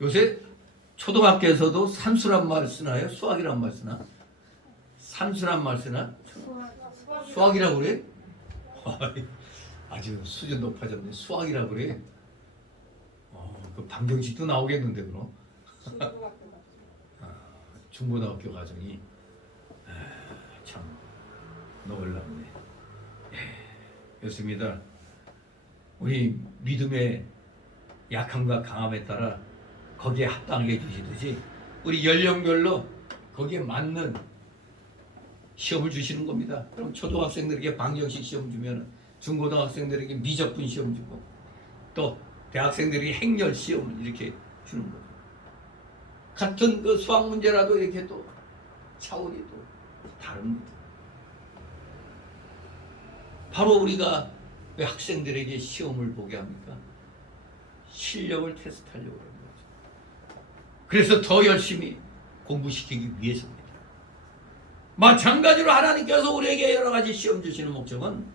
요새 초등학교에서도 산수란 말 쓰나요? 수학이란 말 쓰나? 산수란 말 쓰나? 수학이라고 그래? 아주 수준 높아졌네. 수학이라고 그래? 그 방정식도 나오겠는데 그럼? 중고등학교 과정이 참 놀랍네. 그렇습니다. 우리 믿음의 약함과 강함에 따라 거기에 합당하게 주시듯이 우리 연령별로 거기에 맞는 시험을 주시는 겁니다. 그럼 초등학생들에게 방정식 시험 주면 중고등학생들에게 미적분 시험 주고 또 대학생들에게 행렬 시험을 이렇게 주는 거죠. 같은 그 수학 문제라도 이렇게 또 차원이 또 다릅니다. 바로 우리가 왜 학생들에게 시험을 보게 합니까? 실력을 테스트하려고 하는 거죠. 그래서 더 열심히 공부시키기 위해서입니다. 마찬가지로 하나님께서 우리에게 여러 가지 시험 주시는 목적은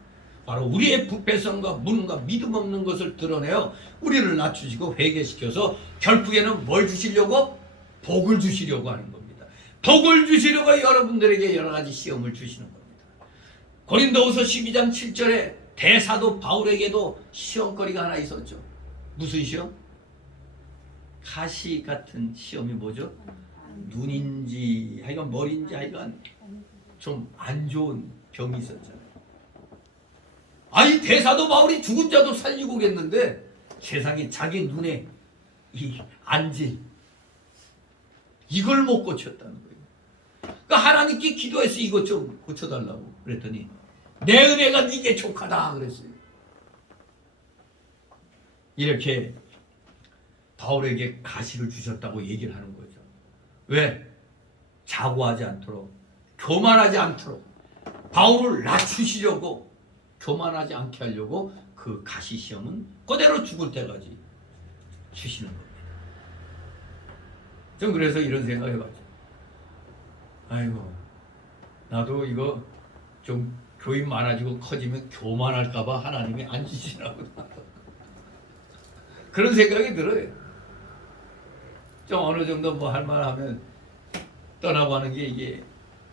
바로 우리의 부패성과 무능과 믿음 없는 것을 드러내어 우리를 낮추시고 회개시켜서 결국에는 뭘 주시려고? 복을 주시려고 하는 겁니다. 복을 주시려고 여러분들에게 여러 가지 시험을 주시는 겁니다. 고린도후서 12장 7절에 대사도 바울에게도 시험거리가 하나 있었죠. 무슨 시험? 가시 같은 시험이 뭐죠? 눈인지 하여간 머리인지 하여간 좀 안 좋은 병이 있었잖아요. 아니 대사도 바울이 죽은 자도 살리고 그랬는데 세상에 자기 눈에 이 안질 이걸 못 고쳤다는 거예요. 그러니까 하나님께 기도해서 이것 좀 고쳐달라고 그랬더니 내 은혜가 네게 족하다 그랬어요. 이렇게 바울에게 가시를 주셨다고 얘기를 하는 거죠. 왜? 자고하지 않도록, 교만하지 않도록 바울을 낮추시려고, 교만하지 않게 하려고 그 가시 시험은 그대로 죽을 때까지 주시는 겁니다. 전 그래서 이런 생각을 해봤죠. 아이고 나도 이거 좀 교인 많아지고 커지면 교만할까봐 하나님이 안 주시라고 그런 생각이 들어요. 좀 어느 정도 뭐 할만하면 떠나고 하는 게 이게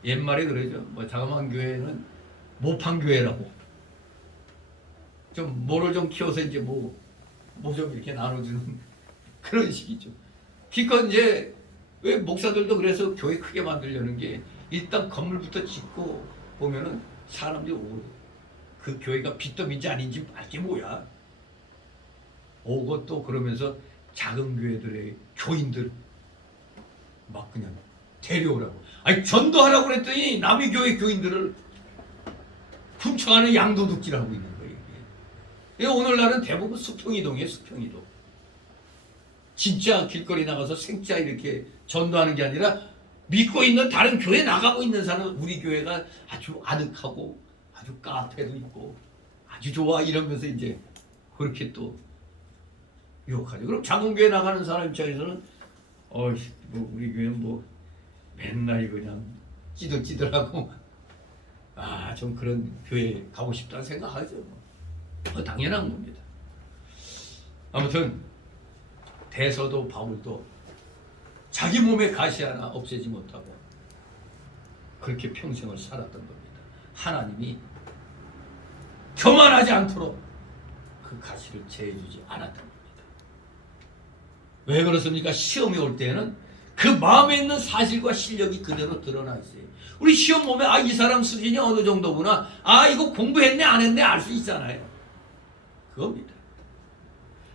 옛말에 그러죠. 뭐 자그마한 교회는 모판 교회라고. 좀 뭐를 좀 키워서 이제 뭐 뭐 좀 이렇게 나눠주는 그런 식이죠. 기껏 이제 왜 목사들도 그래서 교회 크게 만들려는 게 일단 건물부터 짓고 보면은 사람들이 오고 그 교회가 빚더미인지 아닌지 알게 뭐야. 오고 또 그러면서 작은 교회들의 교인들 막 그냥 데려오라고. 아니 전도하라고 그랬더니 남의 교회 교인들을 훔쳐가는 양도둑질하고 있는 거예요. 이게 오늘날은 대부분 수평이동이에요. 수평이동. 진짜 길거리 나가서 생짜 이렇게 전도하는 게 아니라 믿고 있는 다른 교회 나가고 있는 사람은 우리 교회가 아주 아늑하고 아주 카페도 있고 아주 좋아 이러면서 이제 그렇게 또 유혹하죠. 그럼 작은 교회 나가는 사람 입장에서는 뭐 우리 교회는 뭐 맨날 그냥 찌들찌들하고 좀 그런 교회 가고 싶다는 생각하죠. 당연한 겁니다. 아무튼 대서도 바울도 자기 몸의 가시 하나 없애지 못하고 그렇게 평생을 살았던 겁니다. 하나님이 교만하지 않도록 그 가시를 제해주지 않았던 겁니다. 왜 그렇습니까? 시험이 올 때는 그 마음에 있는 사실과 실력이 그대로 드러나 있어요. 우리 시험 보면 이 사람 수준이 어느 정도구나, 이거 공부했네 안 했네 알 수 있잖아요. 그겁니다.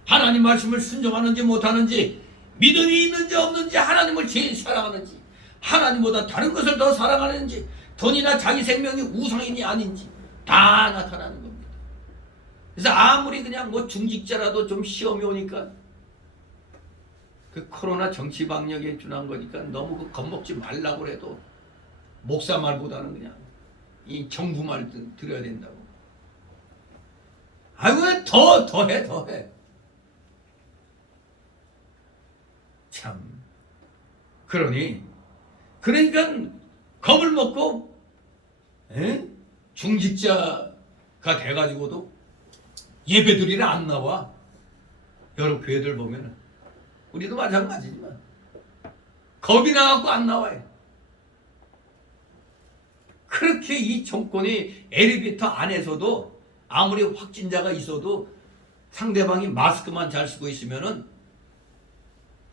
하나님 말씀을 순종하는지 못하는지, 믿음이 있는지 없는지, 하나님을 제일 사랑하는지, 하나님보다 다른 것을 더 사랑하는지, 돈이나 자기 생명이 우상이니 아닌지 다 나타나는 겁니다. 그래서 아무리 그냥 뭐 중직자라도 좀 시험이 오니까 그 코로나 정치 방역에 준한 거니까 너무 그 겁먹지 말라고 해도 목사 말보다는 그냥 이 정부 말 들어야 된다고. 아이고 더해. 참. 그러니까 겁을 먹고 중직자가 돼가지고도 예배드리러 안 나와. 여러 교회들 보면은 우리도 마찬가지지만 겁이 나갖고 안 나와요. 그렇게 이 정권이 엘리베이터 안에서도 아무리 확진자가 있어도 상대방이 마스크만 잘 쓰고 있으면은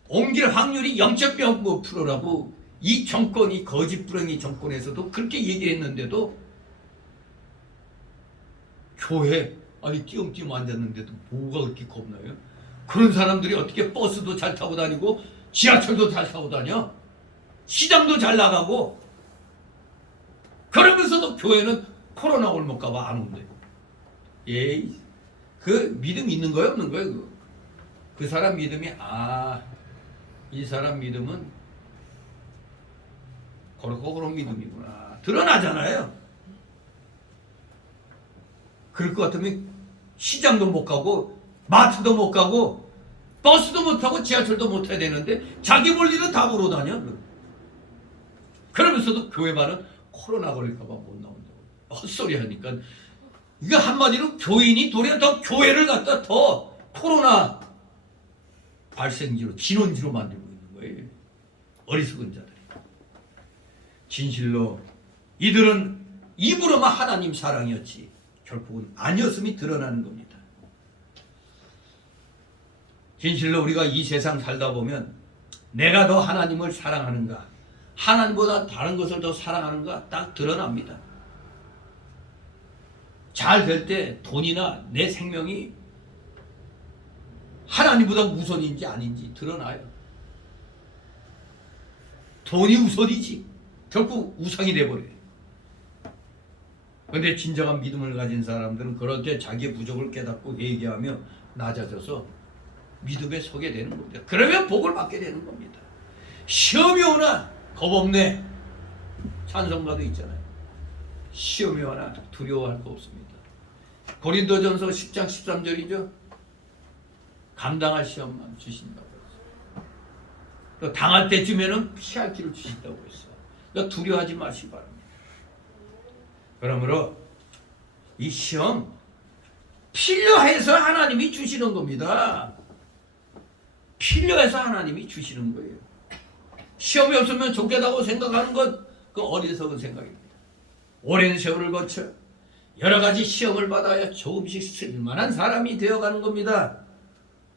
옮길 확률이 0.0%라고 이 정권이 거짓부렁이 정권에서도 그렇게 얘기했는데도 교회 띄엄띄엄 앉았는데도 뭐가 그렇게 겁나요? 그런 사람들이 어떻게 버스도 잘 타고 다니고 지하철도 잘 타고 다녀? 시장도 잘 나가고 그러면서도 교회는 코로나 올까봐 안 온대. 그 믿음 있는 거예요 없는 거예요? 그 사람 믿음이 이 사람 믿음은 그런 믿음이구나 드러나잖아요. 그럴 것 같으면 시장도 못 가고 마트도 못 가고 버스도 못 타고 지하철도 못 타야 되는데 자기 볼 일은 다 보러 다녀. 그러면서도 교회 말은 코로나 걸릴까봐 못 나온다고 헛소리 하니까 이게 한마디로 교인이 도리어 더 교회를 갖다 더 코로나 발생지로 진원지로 만들고 있는 거예요. 어리석은 자들이. 진실로 이들은 입으로만 하나님 사랑이었지 결국은 아니었음이 드러나는 겁니다. 진실로 우리가 이 세상 살다 보면 내가 더 하나님을 사랑하는가, 하나님보다 다른 것을 더 사랑하는가 딱 드러납니다. 잘 될 때 돈이나 내 생명이 하나님보다 우선인지 아닌지 드러나요. 돈이 우선이지 결국 우상이 돼버려요. 그런데 진정한 믿음을 가진 사람들은 그럴 때 자기의 부족을 깨닫고 회개하며 낮아져서 믿음에 서게 되는 겁니다. 그러면 복을 받게 되는 겁니다. 시험이 오나 겁없네. 찬송가도 있잖아요. 시험이 오나 두려워할 거 없습니다. 고린도전서 10장 13절이죠. 감당할 시험만 주신다고 했어요. 또 당할 때쯤에는 피할 길을 주신다고 했어요. 그러니까 두려워하지 마시기 바랍니다. 그러므로 이 시험 필요해서 하나님이 주시는 겁니다. 필요해서 하나님이 주시는 거예요. 시험이 없으면 좋겠다고 생각하는 것 그 어리석은 생각입니다. 오랜 세월을 거쳐 여러 가지 시험을 받아야 조금씩 쓸만한 사람이 되어가는 겁니다.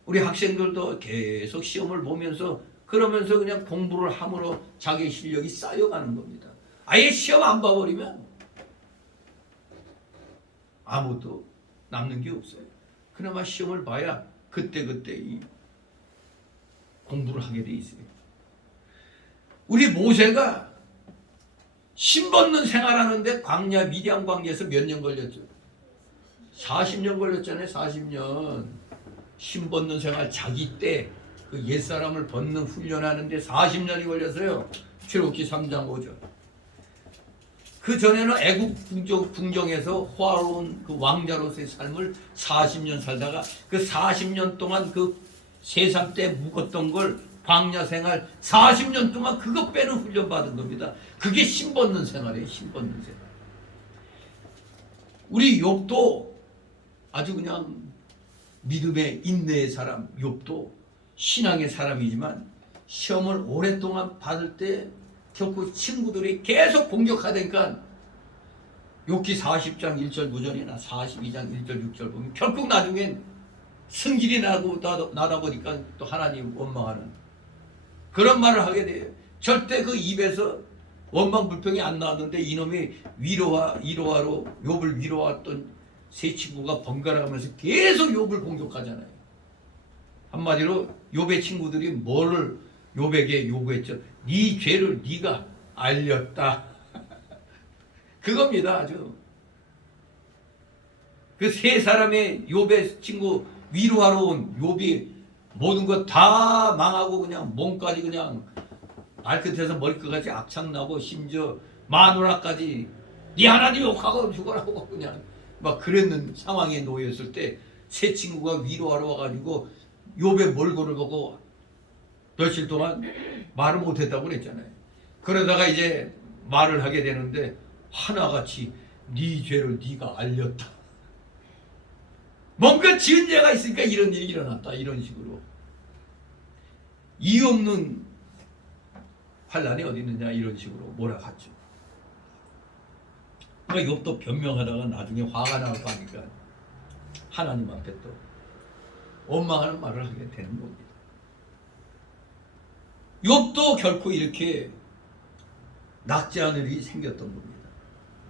우리 학생들도 계속 시험을 보면서 그러면서 그냥 공부를 함으로 자기 실력이 쌓여가는 겁니다. 아예 시험 안 봐버리면 아무것도 남는 게 없어요. 그나마 시험을 봐야 그때그때 이 공부를 하게 돼 있어요. 우리 모세가 신벗는 생활하는데 광야 미디안 광야에서 몇 년 걸렸죠? 40년 걸렸잖아요. 40년. 신벗는 생활 자기 때 그 옛사람을 벗는 훈련하는데 40년이 걸렸어요. 출애굽기 3장 5절. 그 전에는 애국 궁정에서 호화로운 그 왕자로서의 삶을 40년 살다가 그 40년 동안 그 세상 때 묵었던 걸 광야 생활 40년 동안 그것 빼는 훈련 받은 겁니다. 그게 신벗는 생활이에요. 신벗는 생활. 우리 욥도 아주 그냥 믿음의 인내의 사람, 욥도 신앙의 사람이지만 시험을 오랫동안 받을 때 결국 친구들이 계속 공격하니까 욥기 40장 1절 9절이나 42장 1절 6절 보면 결국 나중엔 승질이 나다 보니까 또 하나님 원망하는 그런 말을 하게 돼요. 절대 그 입에서 원망 불평이 안 나왔는데 이놈이 위로하러 욥을 위로했던 세 친구가 번갈아 가면서 계속 욥을 공격하잖아요. 한마디로 욥의 친구들이 뭐를 욥에게 요구했죠? 네 죄를 네가 알렸다. 그겁니다. 아주 그 세 사람의 욥의 친구 위로하러 온 욥이 모든 것 다 망하고 그냥 몸까지 그냥 발끝에서 머리끝까지 악창나고 심지어 마누라까지 네 하나님 욕하고 죽어라고 그냥 막 그랬는 상황에 놓였을 때 세 친구가 위로하러 와가지고 욥의 몰골을 보고 며칠 동안 말을 못했다고 그랬잖아요. 그러다가 이제 말을 하게 되는데 하나같이 네 죄를 네가 알렸다. 뭔가 지은 죄가 있으니까 이런 일이 일어났다. 이런 식으로 이유 없는 환란이 어디 있느냐 이런 식으로 몰아갔죠. 그러니까 욥도 변명하다가 나중에 화가 나고 하니까 하나님 앞에 또 원망하는 말을 하게 되는 겁니다. 욥도 결코 이렇게 낙제하는 일이 생겼던 겁니다.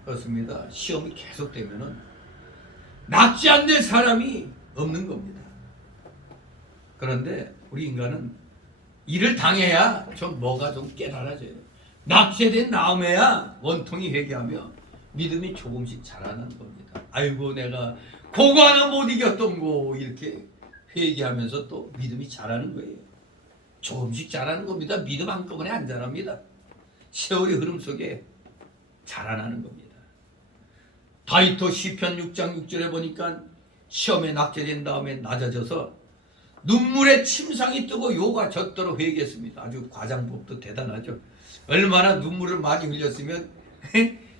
그렇습니다. 시험이 계속되면은 낙제 안 될 사람이 없는 겁니다. 그런데 우리 인간은 일을 당해야 좀 뭐가 좀 깨달아져요. 낙제된 다음에야 원통이 회개하며 믿음이 조금씩 자라는 겁니다. 아이고 내가 그거 하나 못 이겼던 거 이렇게 회개하면서 또 믿음이 자라는 거예요. 조금씩 자라는 겁니다. 믿음 한꺼번에 안 자랍니다. 세월의 흐름 속에 자라나는 겁니다. 다윗도 시편 6장 6절에 보니까 시험에 낙제된 다음에 낮아져서 눈물에 침상이 뜨고 요가 젖도록 회개했습니다. 아주 과장법도 대단하죠. 얼마나 눈물을 많이 흘렸으면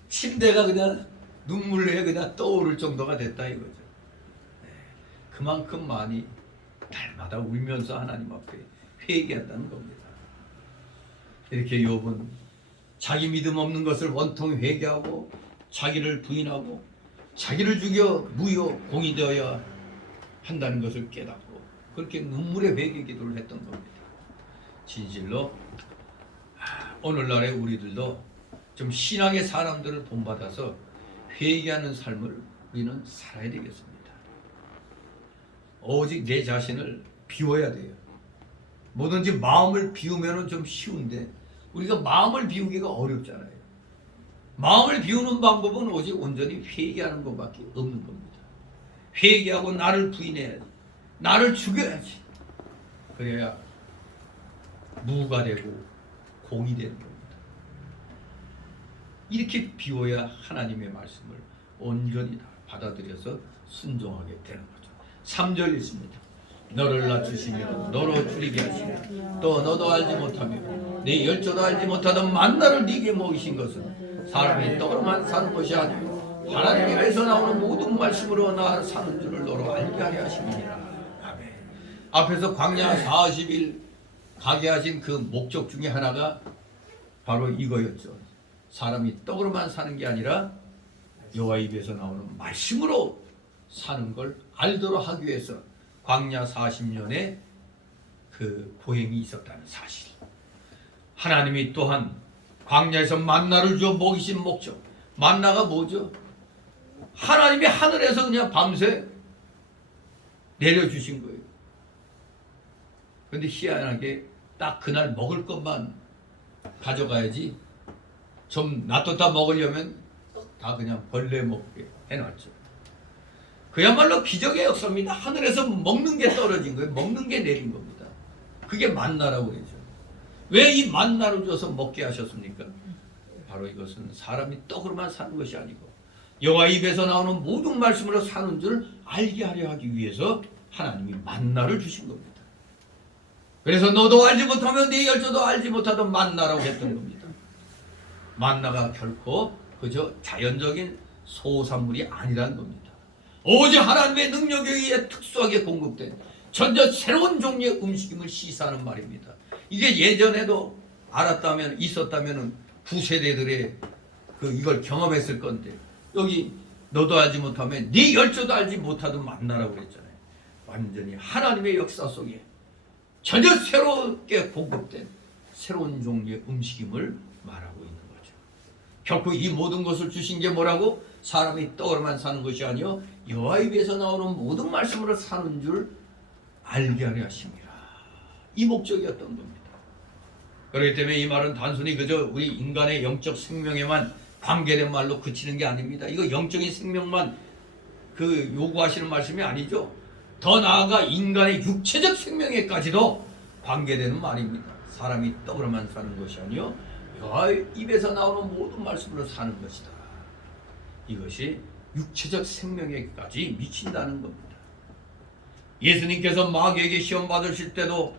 침대가 그냥 눈물에 그냥 떠오를 정도가 됐다 이거죠. 그만큼 많이 날마다 울면서 하나님 앞에 회개한다는 겁니다. 이렇게 욥은 자기 믿음 없는 것을 원통 회개하고 자기를 부인하고 자기를 죽여 무효 공이 되어야 한다는 것을 깨닫고 그렇게 눈물의 회개 기도를 했던 겁니다. 진실로 오늘날의 우리들도 좀 신앙의 사람들을 본받아서 회개하는 삶을 우리는 살아야 되겠습니다. 오직 내 자신을 비워야 돼요. 뭐든지 마음을 비우면 좀 쉬운데 우리가 마음을 비우기가 어렵잖아요. 마음을 비우는 방법은 오직 온전히 회개하는 것밖에 없는 겁니다. 회개하고 나를 부인해야지. 나를 죽여야지. 그래야 무가 되고 공이 되는 겁니다. 이렇게 비워야 하나님의 말씀을 온전히 다 받아들여서 순종하게 되는 거죠. 3절 있습니다. 너를 낮추시며 너로 줄이게 하시며 또 너도 알지 못하며 네 열조도 알지 못하던 만나를 네게 먹이신 것은 사람이 떡으로만 사는 것이 아니고 하나님의 입에서 나오는 모든 말씀으로 나 사는 줄을 너로 알게 하려 하심이니라. 아멘. 앞에서 광야 40일 가게 하신 그 목적 중에 하나가 바로 이거였죠. 사람이 떡으로만 사는 게 아니라 여호와 입에서 나오는 말씀으로 사는 걸 알도록 하기 위해서 광야 40년의 그 보행이 있었다는 사실. 하나님이 또한 광야에서 만나를 주어 먹이신 목적. 만나가 뭐죠? 하나님이 하늘에서 그냥 밤새 내려주신 거예요. 그런데 희한하게 딱 그날 먹을 것만 가져가야지 좀 놔뒀다 먹으려면 다 그냥 벌레 먹게 해놨죠. 그야말로 기적의 역사입니다. 하늘에서 먹는 게 떨어진 거예요. 먹는 게 내린 겁니다. 그게 만나라고 그러죠. 왜 이 만나를 줘서 먹게 하셨습니까? 바로 이것은 사람이 떡으로만 사는 것이 아니고 여호와 입에서 나오는 모든 말씀으로 사는 줄 알게 하려 하기 위해서 하나님이 만나를 주신 겁니다. 그래서 너도 알지 못하면 네 열조도 알지 못하던 만나라고 했던 겁니다. 만나가 결코 그저 자연적인 소산물이 아니라는 겁니다. 오직 하나님의 능력에 의해 특수하게 공급된 전혀 새로운 종류의 음식임을 시사하는 말입니다. 이게 예전에도 알았다면 있었다면 구세대들의 이걸 경험했을 건데 여기 너도 알지 못하면 네 열조도 알지 못하던 만나라고 그랬잖아요. 완전히 하나님의 역사 속에 전혀 새롭게 공급된 새로운 종류의 음식임을 말하고 있는 거죠. 결코 이 모든 것을 주신 게 뭐라고? 사람이 떡으로만 사는 것이 아니요 여호와 입에서 나오는 모든 말씀으로 사는 줄 알게 하려 하심이라. 이 목적이었던 겁니다. 그렇기 때문에 이 말은 단순히 그저 우리 인간의 영적 생명에만 관계된 말로 그치는 게 아닙니다. 이거 영적인 생명만 요구하시는 말씀이 아니죠. 더 나아가 인간의 육체적 생명에까지도 관계되는 말입니다. 사람이 떡으로만 사는 것이 아니요 여호와 입에서 나오는 모든 말씀으로 사는 것이다. 이것이 육체적 생명에까지 미친다는 겁니다. 예수님께서 마귀에게 시험 받으실 때도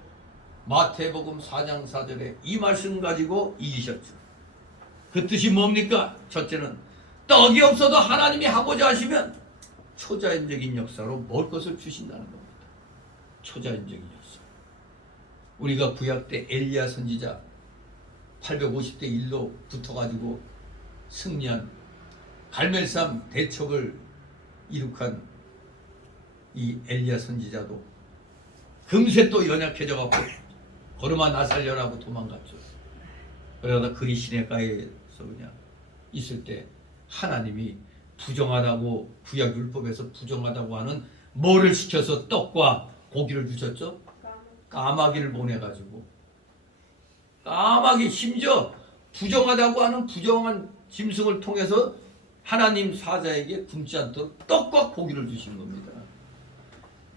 마태복음 4장 4절에 이 말씀 가지고 이기셨죠. 그 뜻이 뭡니까? 첫째는 떡이 없어도 하나님이 하고자 하시면 초자연적인 역사로 먹을 것을 주신다는 겁니다. 초자연적인 역사. 우리가 구약 때 엘리야 선지자 850대 1로 붙어가지고 승리한 갈멜산 대척을 이룩한 이 엘리야 선지자도 금세 또 연약해져 갖고 걸음아 나 살려라고 도망갔죠. 그러다 그리 시내가에서 그냥 있을 때 하나님이 부정하다고 구약 율법에서 부정하다고 하는 뭐를 시켜서 떡과 고기를 주셨죠? 까마귀를 보내가지고 까마귀 심지어 부정하다고 하는 부정한 짐승을 통해서 하나님 사자에게 굶지 않도록 떡과 고기를 주신 겁니다.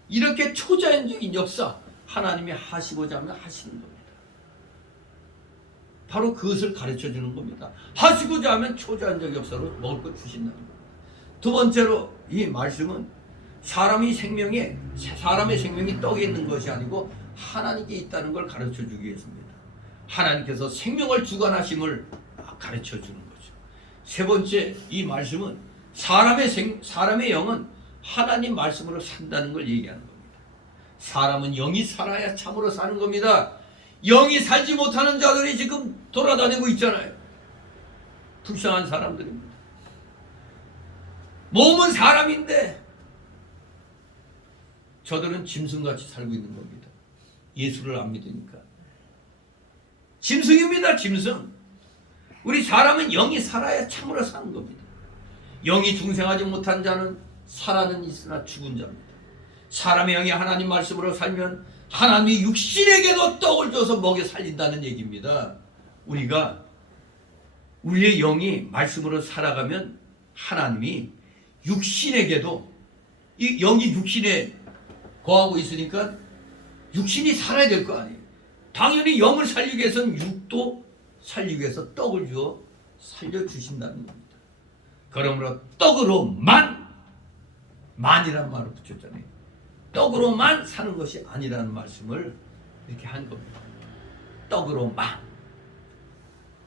이렇게 초자연적인 역사 하나님이 하시고자 하면 하시는 겁니다. 바로 그것을 가르쳐 주는 겁니다. 하시고자 하면 초자연적 역사로 먹을 것 주신다는 겁니다. 두 번째로 이 말씀은 사람의 생명이 떡에 있는 것이 아니고 하나님께 있다는 걸 가르쳐 주기 위해서입니다. 하나님께서 생명을 주관하심을 가르쳐 주는 거죠. 세 번째 이 말씀은 사람의 영은 하나님 말씀으로 산다는 걸 얘기하는 겁니다. 사람은 영이 살아야 참으로 사는 겁니다. 영이 살지 못하는 자들이 지금 돌아다니고 있잖아요. 불쌍한 사람들입니다. 몸은 사람인데 저들은 짐승같이 살고 있는 겁니다. 예수를 안 믿으니까. 짐승입니다. 짐승. 우리 사람은 영이 살아야 참으로 사는 겁니다. 영이 중생하지 못한 자는 살아는 있으나 죽은 자입니다. 사람의 영이 하나님 말씀으로 살면 하나님이 육신에게도 떡을 줘서 먹여 살린다는 얘기입니다. 우리의 영이 말씀으로 살아가면 하나님이 육신에게도 이 영이 육신에 거하고 있으니까 육신이 살아야 될 거 아니에요. 당연히 영을 살리기 위해서는 육도 살리기 위해서 떡을 주어 살려주신다는 겁니다. 그러므로 떡으로만 만이란 말을 붙였잖아요. 떡으로만 사는 것이 아니라는 말씀을 이렇게 한 겁니다. 떡으로만.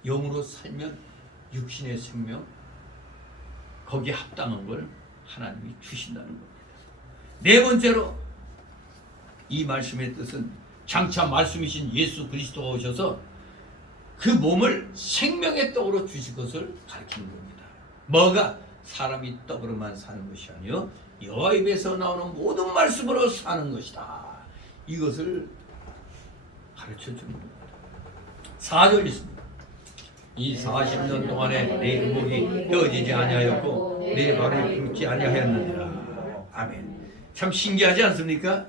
영으로 살면 육신의 생명 거기에 합당한 걸 하나님이 주신다는 겁니다. 네 번째로 이 말씀의 뜻은 장차 말씀이신 예수 그리스도가 오셔서 그 몸을 생명의 떡으로 주실 것을 가리키는 겁니다. 뭐가? 사람이 떡으로만 사는 것이 아니요 여호와 입에서 나오는 모든 말씀으로 사는 것이다. 이것을 가르쳐 주는 겁니다. 4절 있습니다. 이 40년 동안에 내 의복이 헤어지지 아니하였고 내 발이 굵지 아니하였느니라. 아멘. 참 신기하지 않습니까?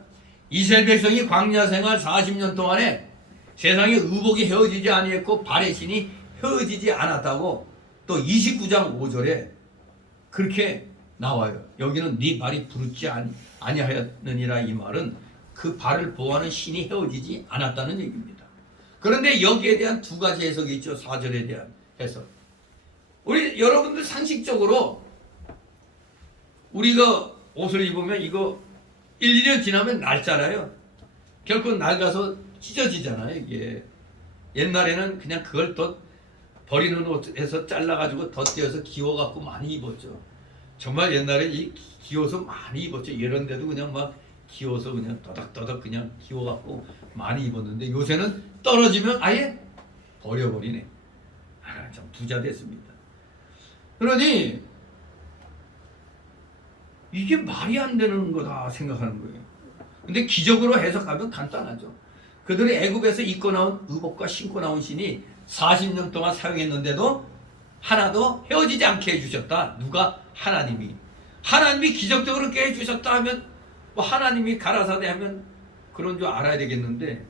이스라엘 백성이 광야 생활 40년 동안에 세상에 의복이 헤어지지 아니했고 발의 신이 헤어지지 않았다고 또 29장 5절에 그렇게 나와요. 여기는 네 발이 부르지 아니하였느니라. 이 말은 그 발을 보호하는 신이 헤어지지 않았다는 얘기입니다. 그런데 여기에 대한 두 가지 해석이 있죠. 4절에 대한 해석. 우리 여러분들 상식적으로 우리가 옷을 입으면 이거 1, 2년 지나면 낡잖아요. 결국 낡아서 찢어지잖아요. 이게 옛날에는 그냥 그걸 더 버리는 옷에서 잘라가지고 덧대어서 기워갖고 많이 입었죠. 정말 옛날에 이 기워서 많이 입었죠. 이런 데도 그냥 막 기워서 그냥 더덕더덕 그냥 기워갖고 많이 입었는데 요새는 떨어지면 아예 버려버리네. 아, 참 부자 됐습니다. 그러니 이게 말이 안 되는 거다 생각하는 거예요. 근데 기적으로 해석하면 간단하죠. 그들이 애굽에서 입고 나온 의복과 신고 나온 신이 40년 동안 사용했는데도 하나도 헤어지지 않게 해주셨다. 누가? 하나님이. 하나님이 기적적으로 그렇게 해주셨다 하면 뭐 하나님이 가라사대 하면 그런 줄 알아야 되겠는데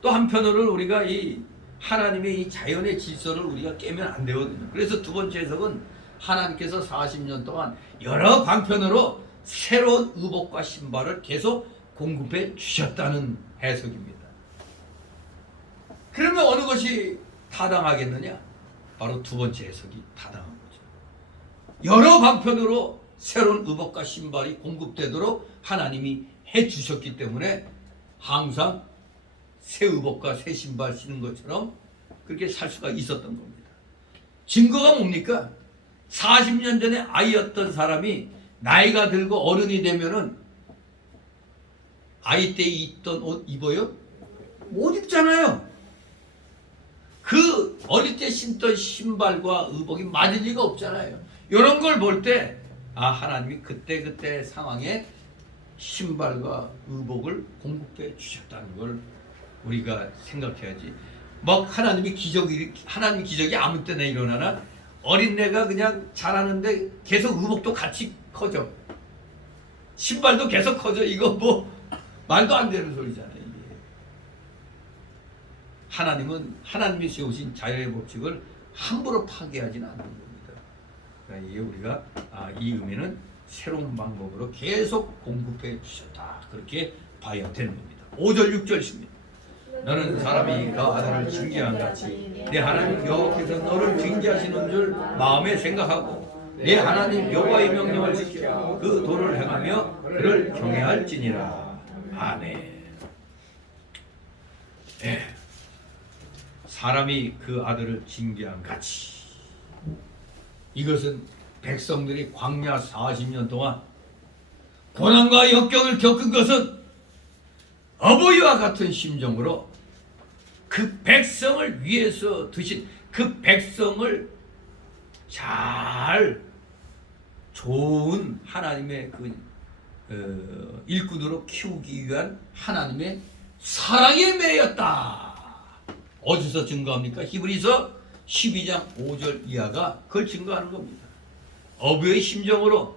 또 한편으로는 우리가 이 하나님의 이 자연의 질서를 우리가 깨면 안 되거든요. 그래서 두 번째 해석은 하나님께서 40년 동안 여러 방편으로 새로운 의복과 신발을 계속 공급해 주셨다는 해석입니다. 그러면 어느 것이 타당하겠느냐? 바로 두 번째 해석이 타당한 거죠. 여러 방편으로 새로운 의복과 신발이 공급되도록 하나님이 해 주셨기 때문에 항상 새 의복과 새 신발 신는 것처럼 그렇게 살 수가 있었던 겁니다. 증거가 뭡니까? 40년 전에 아이였던 사람이 나이가 들고 어른이 되면은 아이 때 입던 옷 입어요? 못 입잖아요. 그 어릴 때 신던 신발과 의복이 맞을 리가 없잖아요. 이런 걸 볼 때 아, 하나님이 그때 상황에 신발과 의복을 공급해 주셨다는 걸 우리가 생각해야지. 뭐 하나님이 기적이 아무 때나 일어나나 어린애가 그냥 자라는데 계속 의복도 같이 커져. 신발도 계속 커져. 이거 뭐 말도 안 되는 소리잖아요. 이게. 하나님은 하나님이 세우신 자연의 법칙을 함부로 파괴하지는 않는 겁니다. 그러니까 이게 우리가 이 의미는 새로운 방법으로 계속 공급해 주셨다. 그렇게 봐야 되는 겁니다. 5절 6절입니다. 너는 사람이 그 아들을 징계한 같이 내 하나님 여호와께서 너를 징계하시는 줄 마음에 생각하고 내 하나님 여호와의 명령을 지켜 그 도를 행하며 그를 경외할지니라. 아멘. 네. 사람이 그 아들을 징계한 같이 이것은 백성들이 광야 40년 동안 고난과 역경을 겪은 것은 어버이와 같은 심정으로 그 백성을 위해서 드신 그 백성을 잘 좋은 하나님의 그 일꾼으로 키우기 위한 하나님의 사랑에 매였다. 어디서 증거합니까? 히브리서 12장 5절 이하가 그걸 증거하는 겁니다. 어부의 심정으로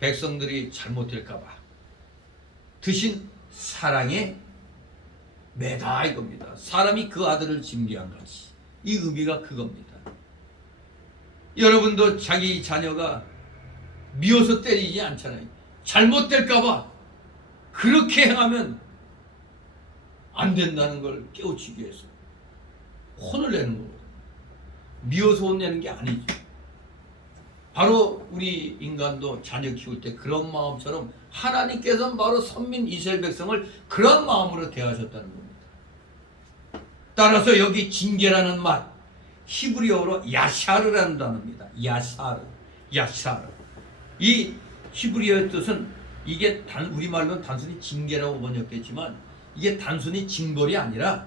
백성들이 잘못될까 봐 드신 사랑에 매다 이겁니다. 사람이 그 아들을 징계한 같이 이 의미가 그겁니다. 여러분도 자기 자녀가 미워서 때리지 않잖아요. 잘못될까 봐 그렇게 행하면 안 된다는 걸 깨우치기 위해서 혼을 내는 거거든요. 미워서 혼내는 게 아니죠. 바로 우리 인간도 자녀 키울 때 그런 마음처럼 하나님께서는 바로 선민 이스라엘 백성을 그런 마음으로 대하셨다는 겁니다. 따라서 여기 징계라는 말 히브리어로 야샤르라는 단어입니다. 야샤르. 이 히브리어의 뜻은 이게 우리말로는 단순히 징계라고 번역됐지만 이게 단순히 징벌이 아니라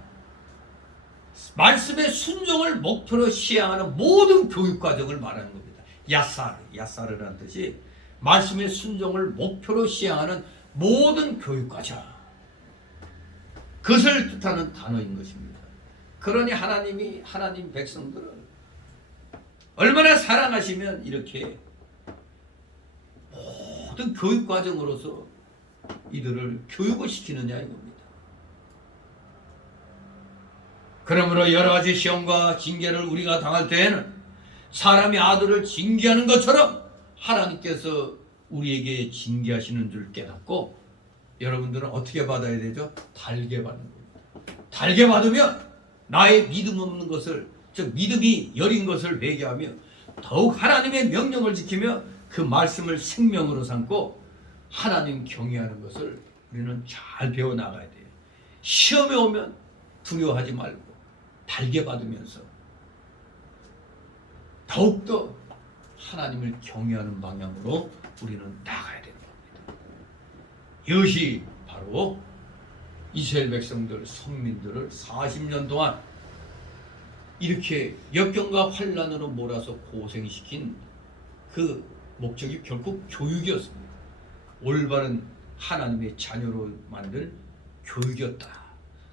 말씀의 순종을 목표로 시행하는 모든 교육 과정을 말하는 겁니다. 야사르라는 뜻이 말씀의 순종을 목표로 시행하는 모든 교육과정, 그것을 뜻하는 단어인 것입니다. 그러니 하나님이 하나님 백성들을 얼마나 사랑하시면 이렇게 모든 교육과정으로서 이들을 교육을 시키느냐 이겁니다. 그러므로 여러 가지 시험과 징계를 우리가 당할 때에는 사람이 아들을 징계하는 것처럼 하나님께서 우리에게 징계하시는 줄 깨닫고 여러분들은 어떻게 받아야 되죠? 달게 받는 겁니다. 달게 받으면 나의 믿음 없는 것을, 즉 믿음이 여린 것을 회개하며 더욱 하나님의 명령을 지키며 그 말씀을 생명으로 삼고 하나님 경외하는 것을 우리는 잘 배워나가야 돼요. 시험에 오면 두려워하지 말고 달게 받으면서 더욱더 하나님을 경외하는 방향으로 우리는 나가야 되는 겁니다. 이것이 바로 이스라엘 백성들, 성민들을 40년 동안 이렇게 역경과 환난으로 몰아서 고생시킨 그 목적이 결국 교육이었습니다. 올바른 하나님의 자녀로 만들 교육이었다.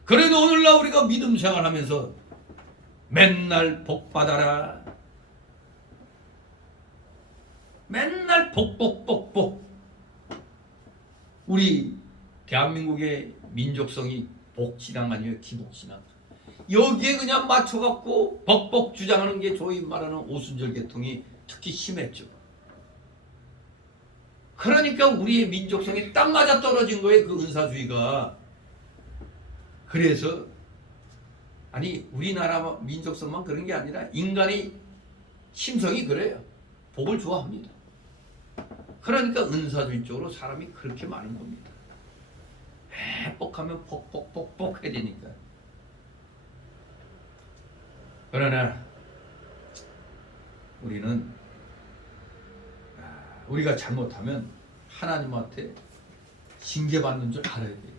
그래도 오늘날 우리가 믿음 생활하면서 맨날 복 받아라, 맨날 복. 우리 대한민국의 민족성이 복신앙 아니에요? 기복신앙. 여기에 그냥 맞춰갖고 복 주장하는 게 소위 말하는 오순절 계통이 특히 심했죠. 그러니까 우리의 민족성이 딱 맞아 떨어진 거예요, 그 은사주의가. 그래서 아니 우리나라 민족성만 그런 게 아니라 인간의 심성이 그래요. 복을 좋아합니다. 그러니까 은사주의 쪽으로 사람이 그렇게 많은 겁니다. 복하면 복 해야 되니까. 그러나 우리는 우리가 잘못하면 하나님한테 징계받는 줄 알아야 돼요.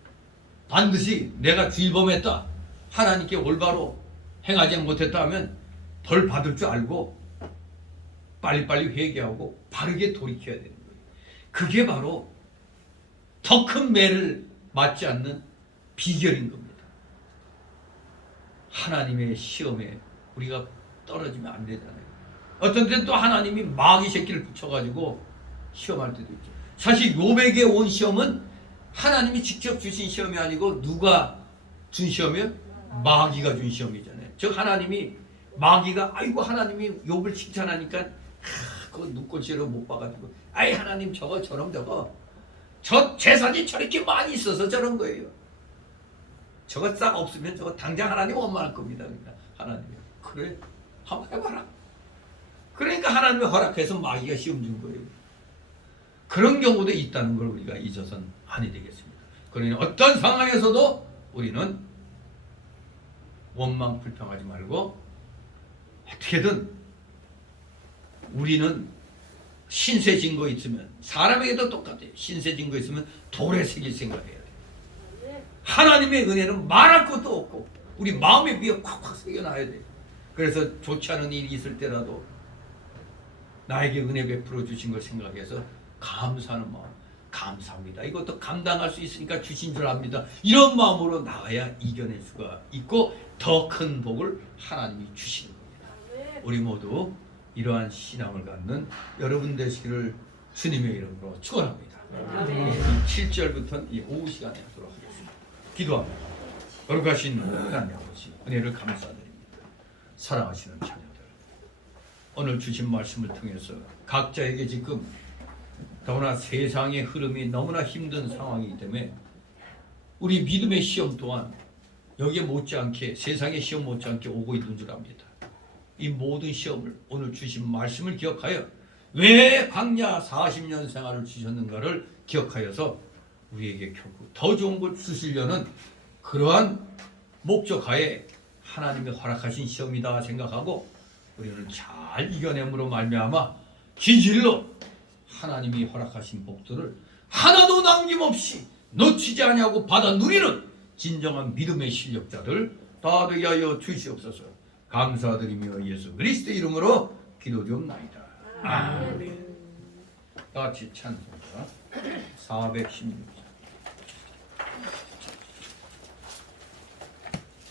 반드시 내가 죄범했다, 하나님께 올바로 행하지 못했다 하면 벌 받을 줄 알고 빨리빨리 회개하고 바르게 돌이켜야 되는 거예요. 그게 바로 더 큰 매를 맞지 않는 비결인 겁니다. 하나님의 시험에 우리가 떨어지면 안 되잖아요. 어떤 때는 또 하나님이 마귀 새끼를 붙여가지고 시험할 때도 있죠. 사실 욥에게 온 시험은 하나님이 직접 주신 시험이 아니고 누가 준 시험이요? 마귀가 준 시험이잖아요. 즉 하나님이 마귀가 아이고 하나님이 욥을 칭찬하니까 그거 눈꼴시로 못 봐가지고 아이 하나님 저럼 저 재산이 저렇게 많이 있어서 저런 거예요. 저거 싹 없으면 저거 당장 하나님 원망할 겁니다. 그러니까 하나님이 그래 한번 해봐라. 그러니까 하나님이 허락해서 마귀가 시험 준 거예요. 그런 경우도 있다는 걸 우리가 잊어서는 아니 되겠습니다. 그러니 어떤 상황에서도 우리는 원망 불평하지 말고 어떻게든 우리는 신세 진거 있으면 사람에게도 똑같아요. 신세 진거 있으면 돌에 새길 생각해야 돼요. 하나님의 은혜는 말할 것도 없고 우리 마음에 위에 콱콱 새겨놔야 돼요. 그래서 좋지 않은 일이 있을 때라도 나에게 은혜 베풀어 주신 걸 생각해서 감사하는 마음, 감사합니다. 이것도 감당할 수 있으니까 주신 줄 압니다. 이런 마음으로 나가야 이겨낼 수가 있고 더 큰 복을 하나님이 주시는 겁니다. 우리 모두 이러한 신앙을 갖는 여러분 되시기를 주님의 이름으로 축원합니다. 7절부터 이 오후 시간에 하도록 하겠습니다. 기도합니다. 거룩하신 하나님 아버지, 은혜를 감사드립니다. 사랑하시는 자녀들, 오늘 주신 말씀을 통해서 각자에게 지금 더구나 세상의 흐름이 너무나 힘든 상황이기 때문에 우리 믿음의 시험 또한 여기에 못지않게 세상의 시험 못지않게 오고 있는 줄 압니다. 이 모든 시험을 오늘 주신 말씀을 기억하여 왜 광야 40년 생활을 주셨는가를 기억하여서 우리에게 결국 더 좋은 걸 주시려는 그러한 목적하에 하나님이 허락하신 시험이다 생각하고 우리는 잘 이겨냄으로 말미암아 진실로 하나님이 허락하신 복들을 하나도 남김없이 놓치지 아니하고 받아 누리는 진정한 믿음의 실력자들 다 되게 하여 주시옵소서. 감사드리며 예수 그리스도의 이름으로 기도드리옵나이다. 아멘. 다 같이 찬송가 416장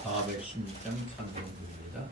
416장 찬송입니다.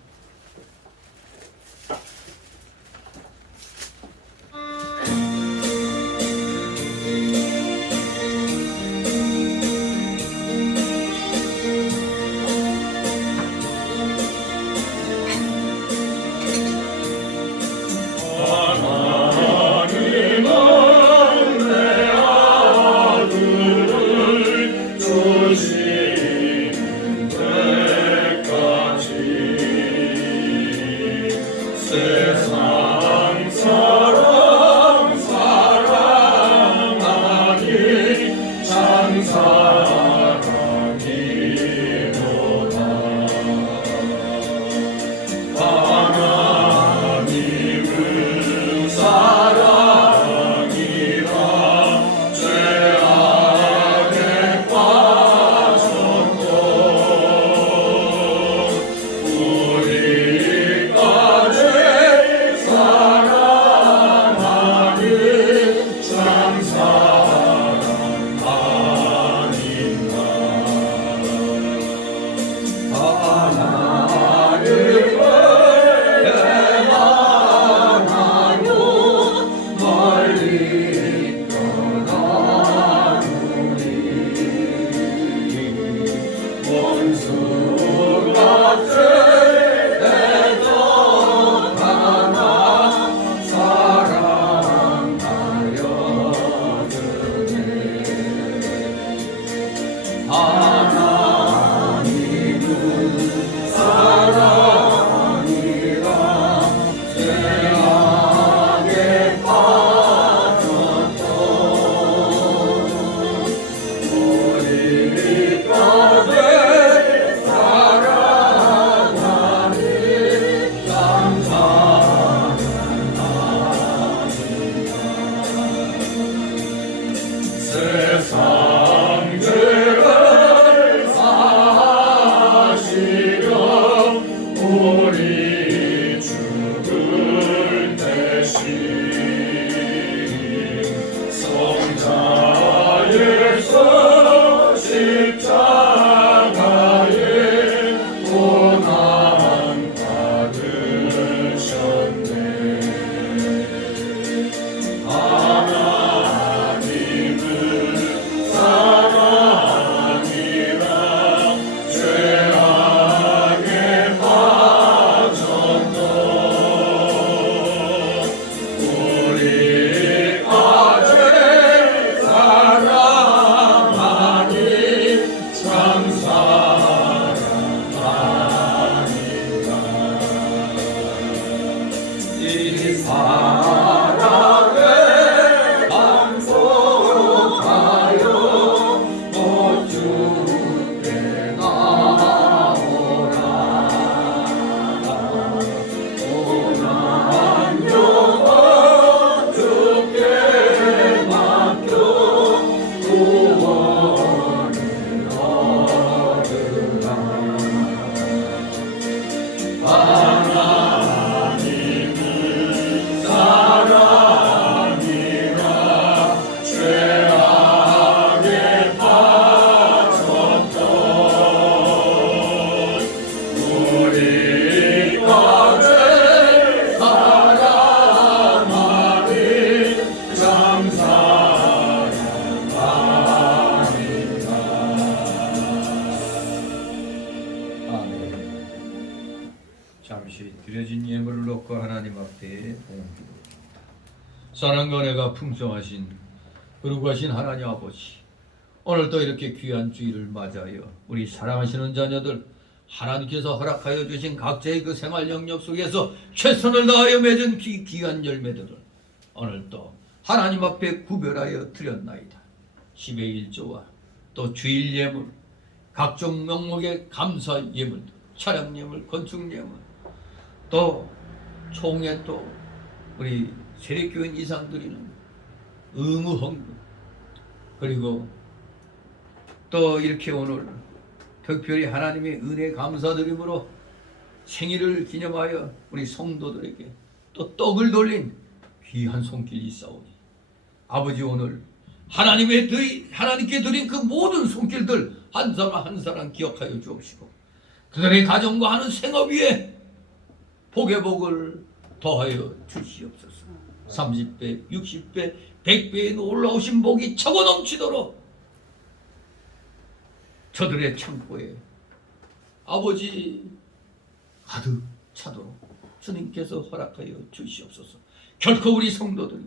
드려진 예물을 놓고 하나님 앞에 봉기도합니다. 사랑과 은혜가 풍성하신 거룩하신 하나님 아버지, 오늘도 이렇게 귀한 주일을 맞아요. 우리 사랑하시는 자녀들 하나님께서 허락하여 주신 각자의 그 생활 영역 속에서 최선을 다하여 맺은 귀한 열매들을 오늘 또 하나님 앞에 구별하여 드렸나이다. 10의 1조와 또 주일 예물, 각종 명목의 감사 예물, 차량 예물, 건축 예물, 또 총회, 또 우리 세례교인 이상 드리는 의무 헌금, 그리고 또 이렇게 오늘 특별히 하나님의 은혜 감사드림으로 생일을 기념하여 우리 성도들에게 또 떡을 돌린 귀한 손길이 있사오니 아버지 오늘 하나님께 드린 그 모든 손길들 한 사람 한 사람 기억하여 주옵시고 그들의 가정과 하는 생업 위에 복의 복을 더하여 주시옵소서. 30배, 60배, 100배의 놀라우신 복이 차고 넘치도록 저들의 창고에 아버지 가득 차도록 주님께서 허락하여 주시옵소서. 결코 우리 성도들이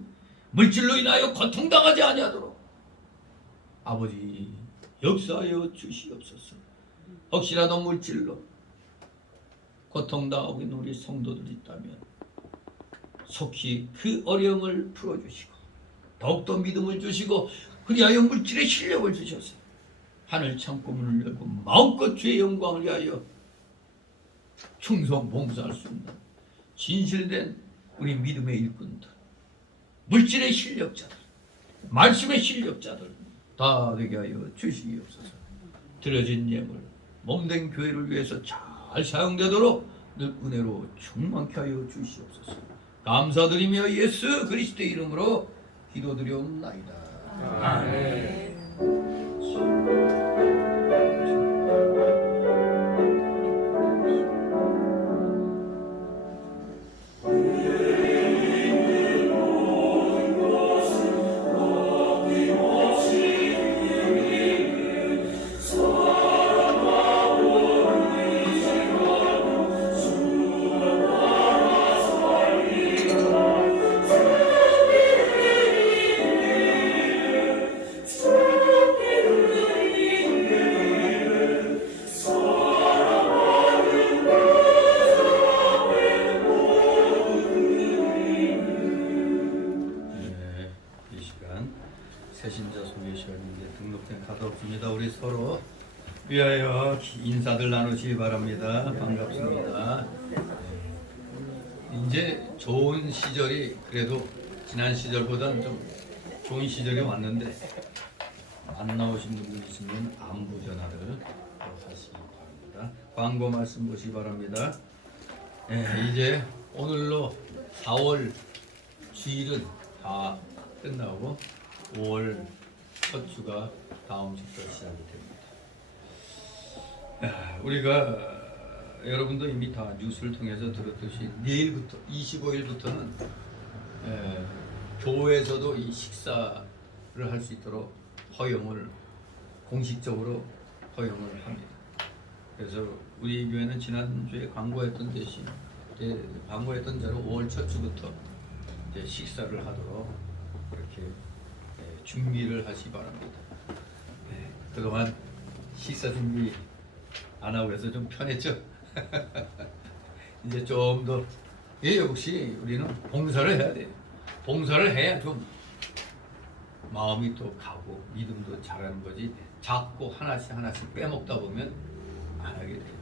물질로 인하여 고통당하지 아니하도록 아버지 역사하여 주시옵소서. 혹시라도 물질로 고통당하고 있는 우리 성도들이 있다면 속히 그 어려움을 풀어주시고 더욱더 믿음을 주시고 그리하여 물질의 실력을 주셔서 하늘 창고문을 열고 마음껏 주의 영광을 위하여 충성 봉사할 수 있는 진실된 우리 믿음의 일꾼들, 물질의 실력자들, 말씀의 실력자들 다 되게 하여 주시옵소서. 드려진 예물 몸된 교회를 위해서 잘 사용되도록 늘 은혜로 충만케 하여 주시옵소서. 감사드리며 예수 그리스도의 이름으로 기도드리옵나이다. 아멘. 새신자 소개 시간인데 등록된 카드 없습니다. 우리 서로 위하여 인사들 나누시기 바랍니다. 반갑습니다. 이제 좋은 시절이 그래도 지난 시절보다는 좀 좋은 시절이 왔는데 안 나오신 분들 있으면 안부 전화를 하시기 바랍니다. 광고 말씀 보시기 바랍니다. 이제 오늘로 4월 주일은 다 끝나고 5월 첫 주가 다음 주부터 시작이 됩니다. 우리가 여러분도 이미 다 뉴스를 통해서 들었듯이 내일부터 25일부터는 교회에서도 이 식사를 할 수 있도록 허용을 공식적으로 허용을 합니다. 그래서 우리 교회는 지난주에 광고했던 대신 광고했던 대로 5월 첫 주부터 이제 식사를 하도록 그렇게 준비를 하시기 바랍니다. 그동안 식사 준비 안 하고 해서 좀 편했죠? 이제 좀 더 역시 우리는 봉사를 해야 돼요. 봉사를 해야 좀 마음이 또 가고 믿음도 자라는 거지 자꾸 하나씩 빼먹다 보면 안 하게 돼요.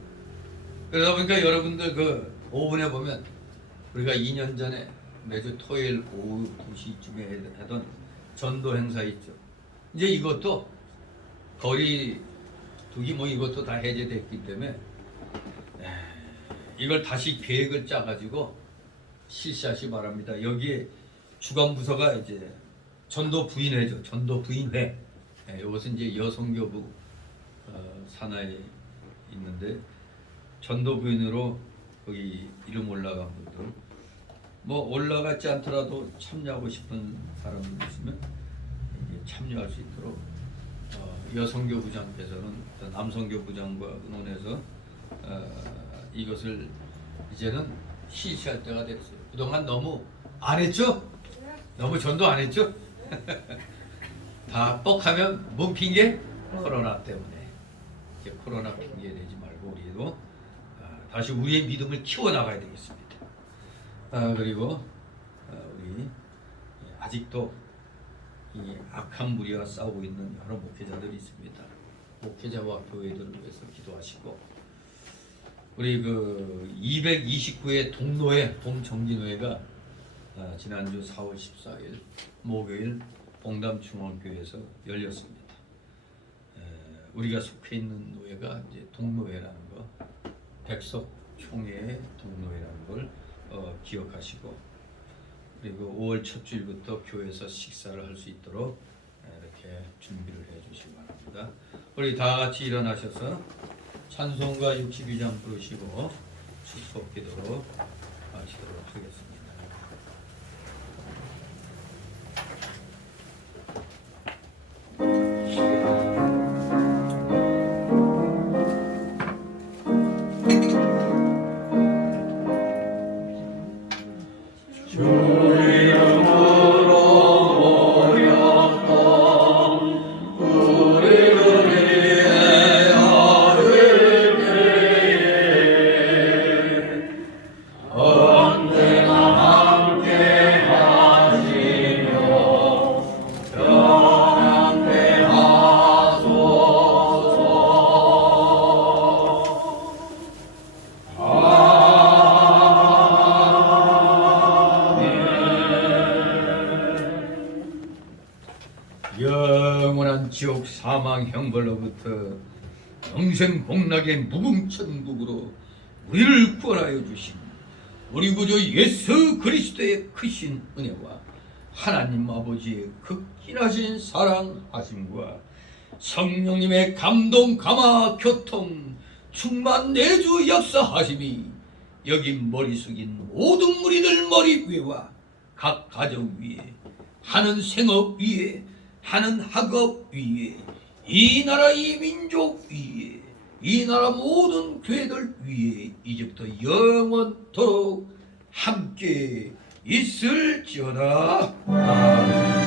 그러다 보니까 여러분들 그 오분에 보면 우리가 2년 전에 매주 토요일 오후 2시쯤에 하던 전도 행사 있죠. 이제 이것도 거리 두기 뭐 이것도 다 해제됐기 때문에 이걸 다시 계획을 짜가지고 실시하시 바랍니다. 여기에 주관부서가 이제 전도 부인회죠. 전도 부인회. 이것은 이제 여성교부 산하에 있는데 전도 부인으로 거기 이름 올라간 분들 뭐 올라갔지 않더라도 참여하고 싶은 사람들 있으면 참여할 수 있도록 여성교부장께서는 남성교부장과 의논해서 이것을 이제는 실시할 때가 됐어요. 그동안 너무 안 했죠? 너무 전도 안 했죠? 다 뻑하면 뭔 핑계? 코로나 때문에. 이제 코로나 핑계 내지 말고 우리도 다시 우리의 믿음을 키워나가야 되겠습니다. 그리고 우리 아직도 이 악한 무리와 싸우고 있는 여러 목회자들이 있습니다. 목회자와 교회들을 위해서 기도하시고 우리 그 229회 동노회 봄정진회가 지난주 4월 14일 목요일 봉담중앙교회에서 열렸습니다. 우리가 속해 있는 노회가 이제 동노회라는 거, 백석총회의 동노회라는 걸 기억하시고 그리고 5월 첫 주일부터 교회에서 식사를 할 수 있도록 이렇게 준비를 해 주시기 바랍니다. 우리 다 같이 일어나셔서 찬송가 62장 부르시고 축복 기도로 마치도록 하겠습니다. 영원한 지옥 사망 형벌로부터 영생 복락의 무궁천국으로 우리를 구원하여 주신 우리 구주 예수 그리스도의 크신 은혜와 하나님 아버지의 극진하신 사랑하심과 성령님의 감동 감화 교통 충만 내주 역사하심이 여기 머리 숙인 모든 무리들 머리 위와 각 가정 위에 하는 생업 위에 하는 학업 위에 이 나라 이 민족 위에 이 나라 모든 교회들 위에 이제부터 영원토록 함께 있을지어다. 아멘.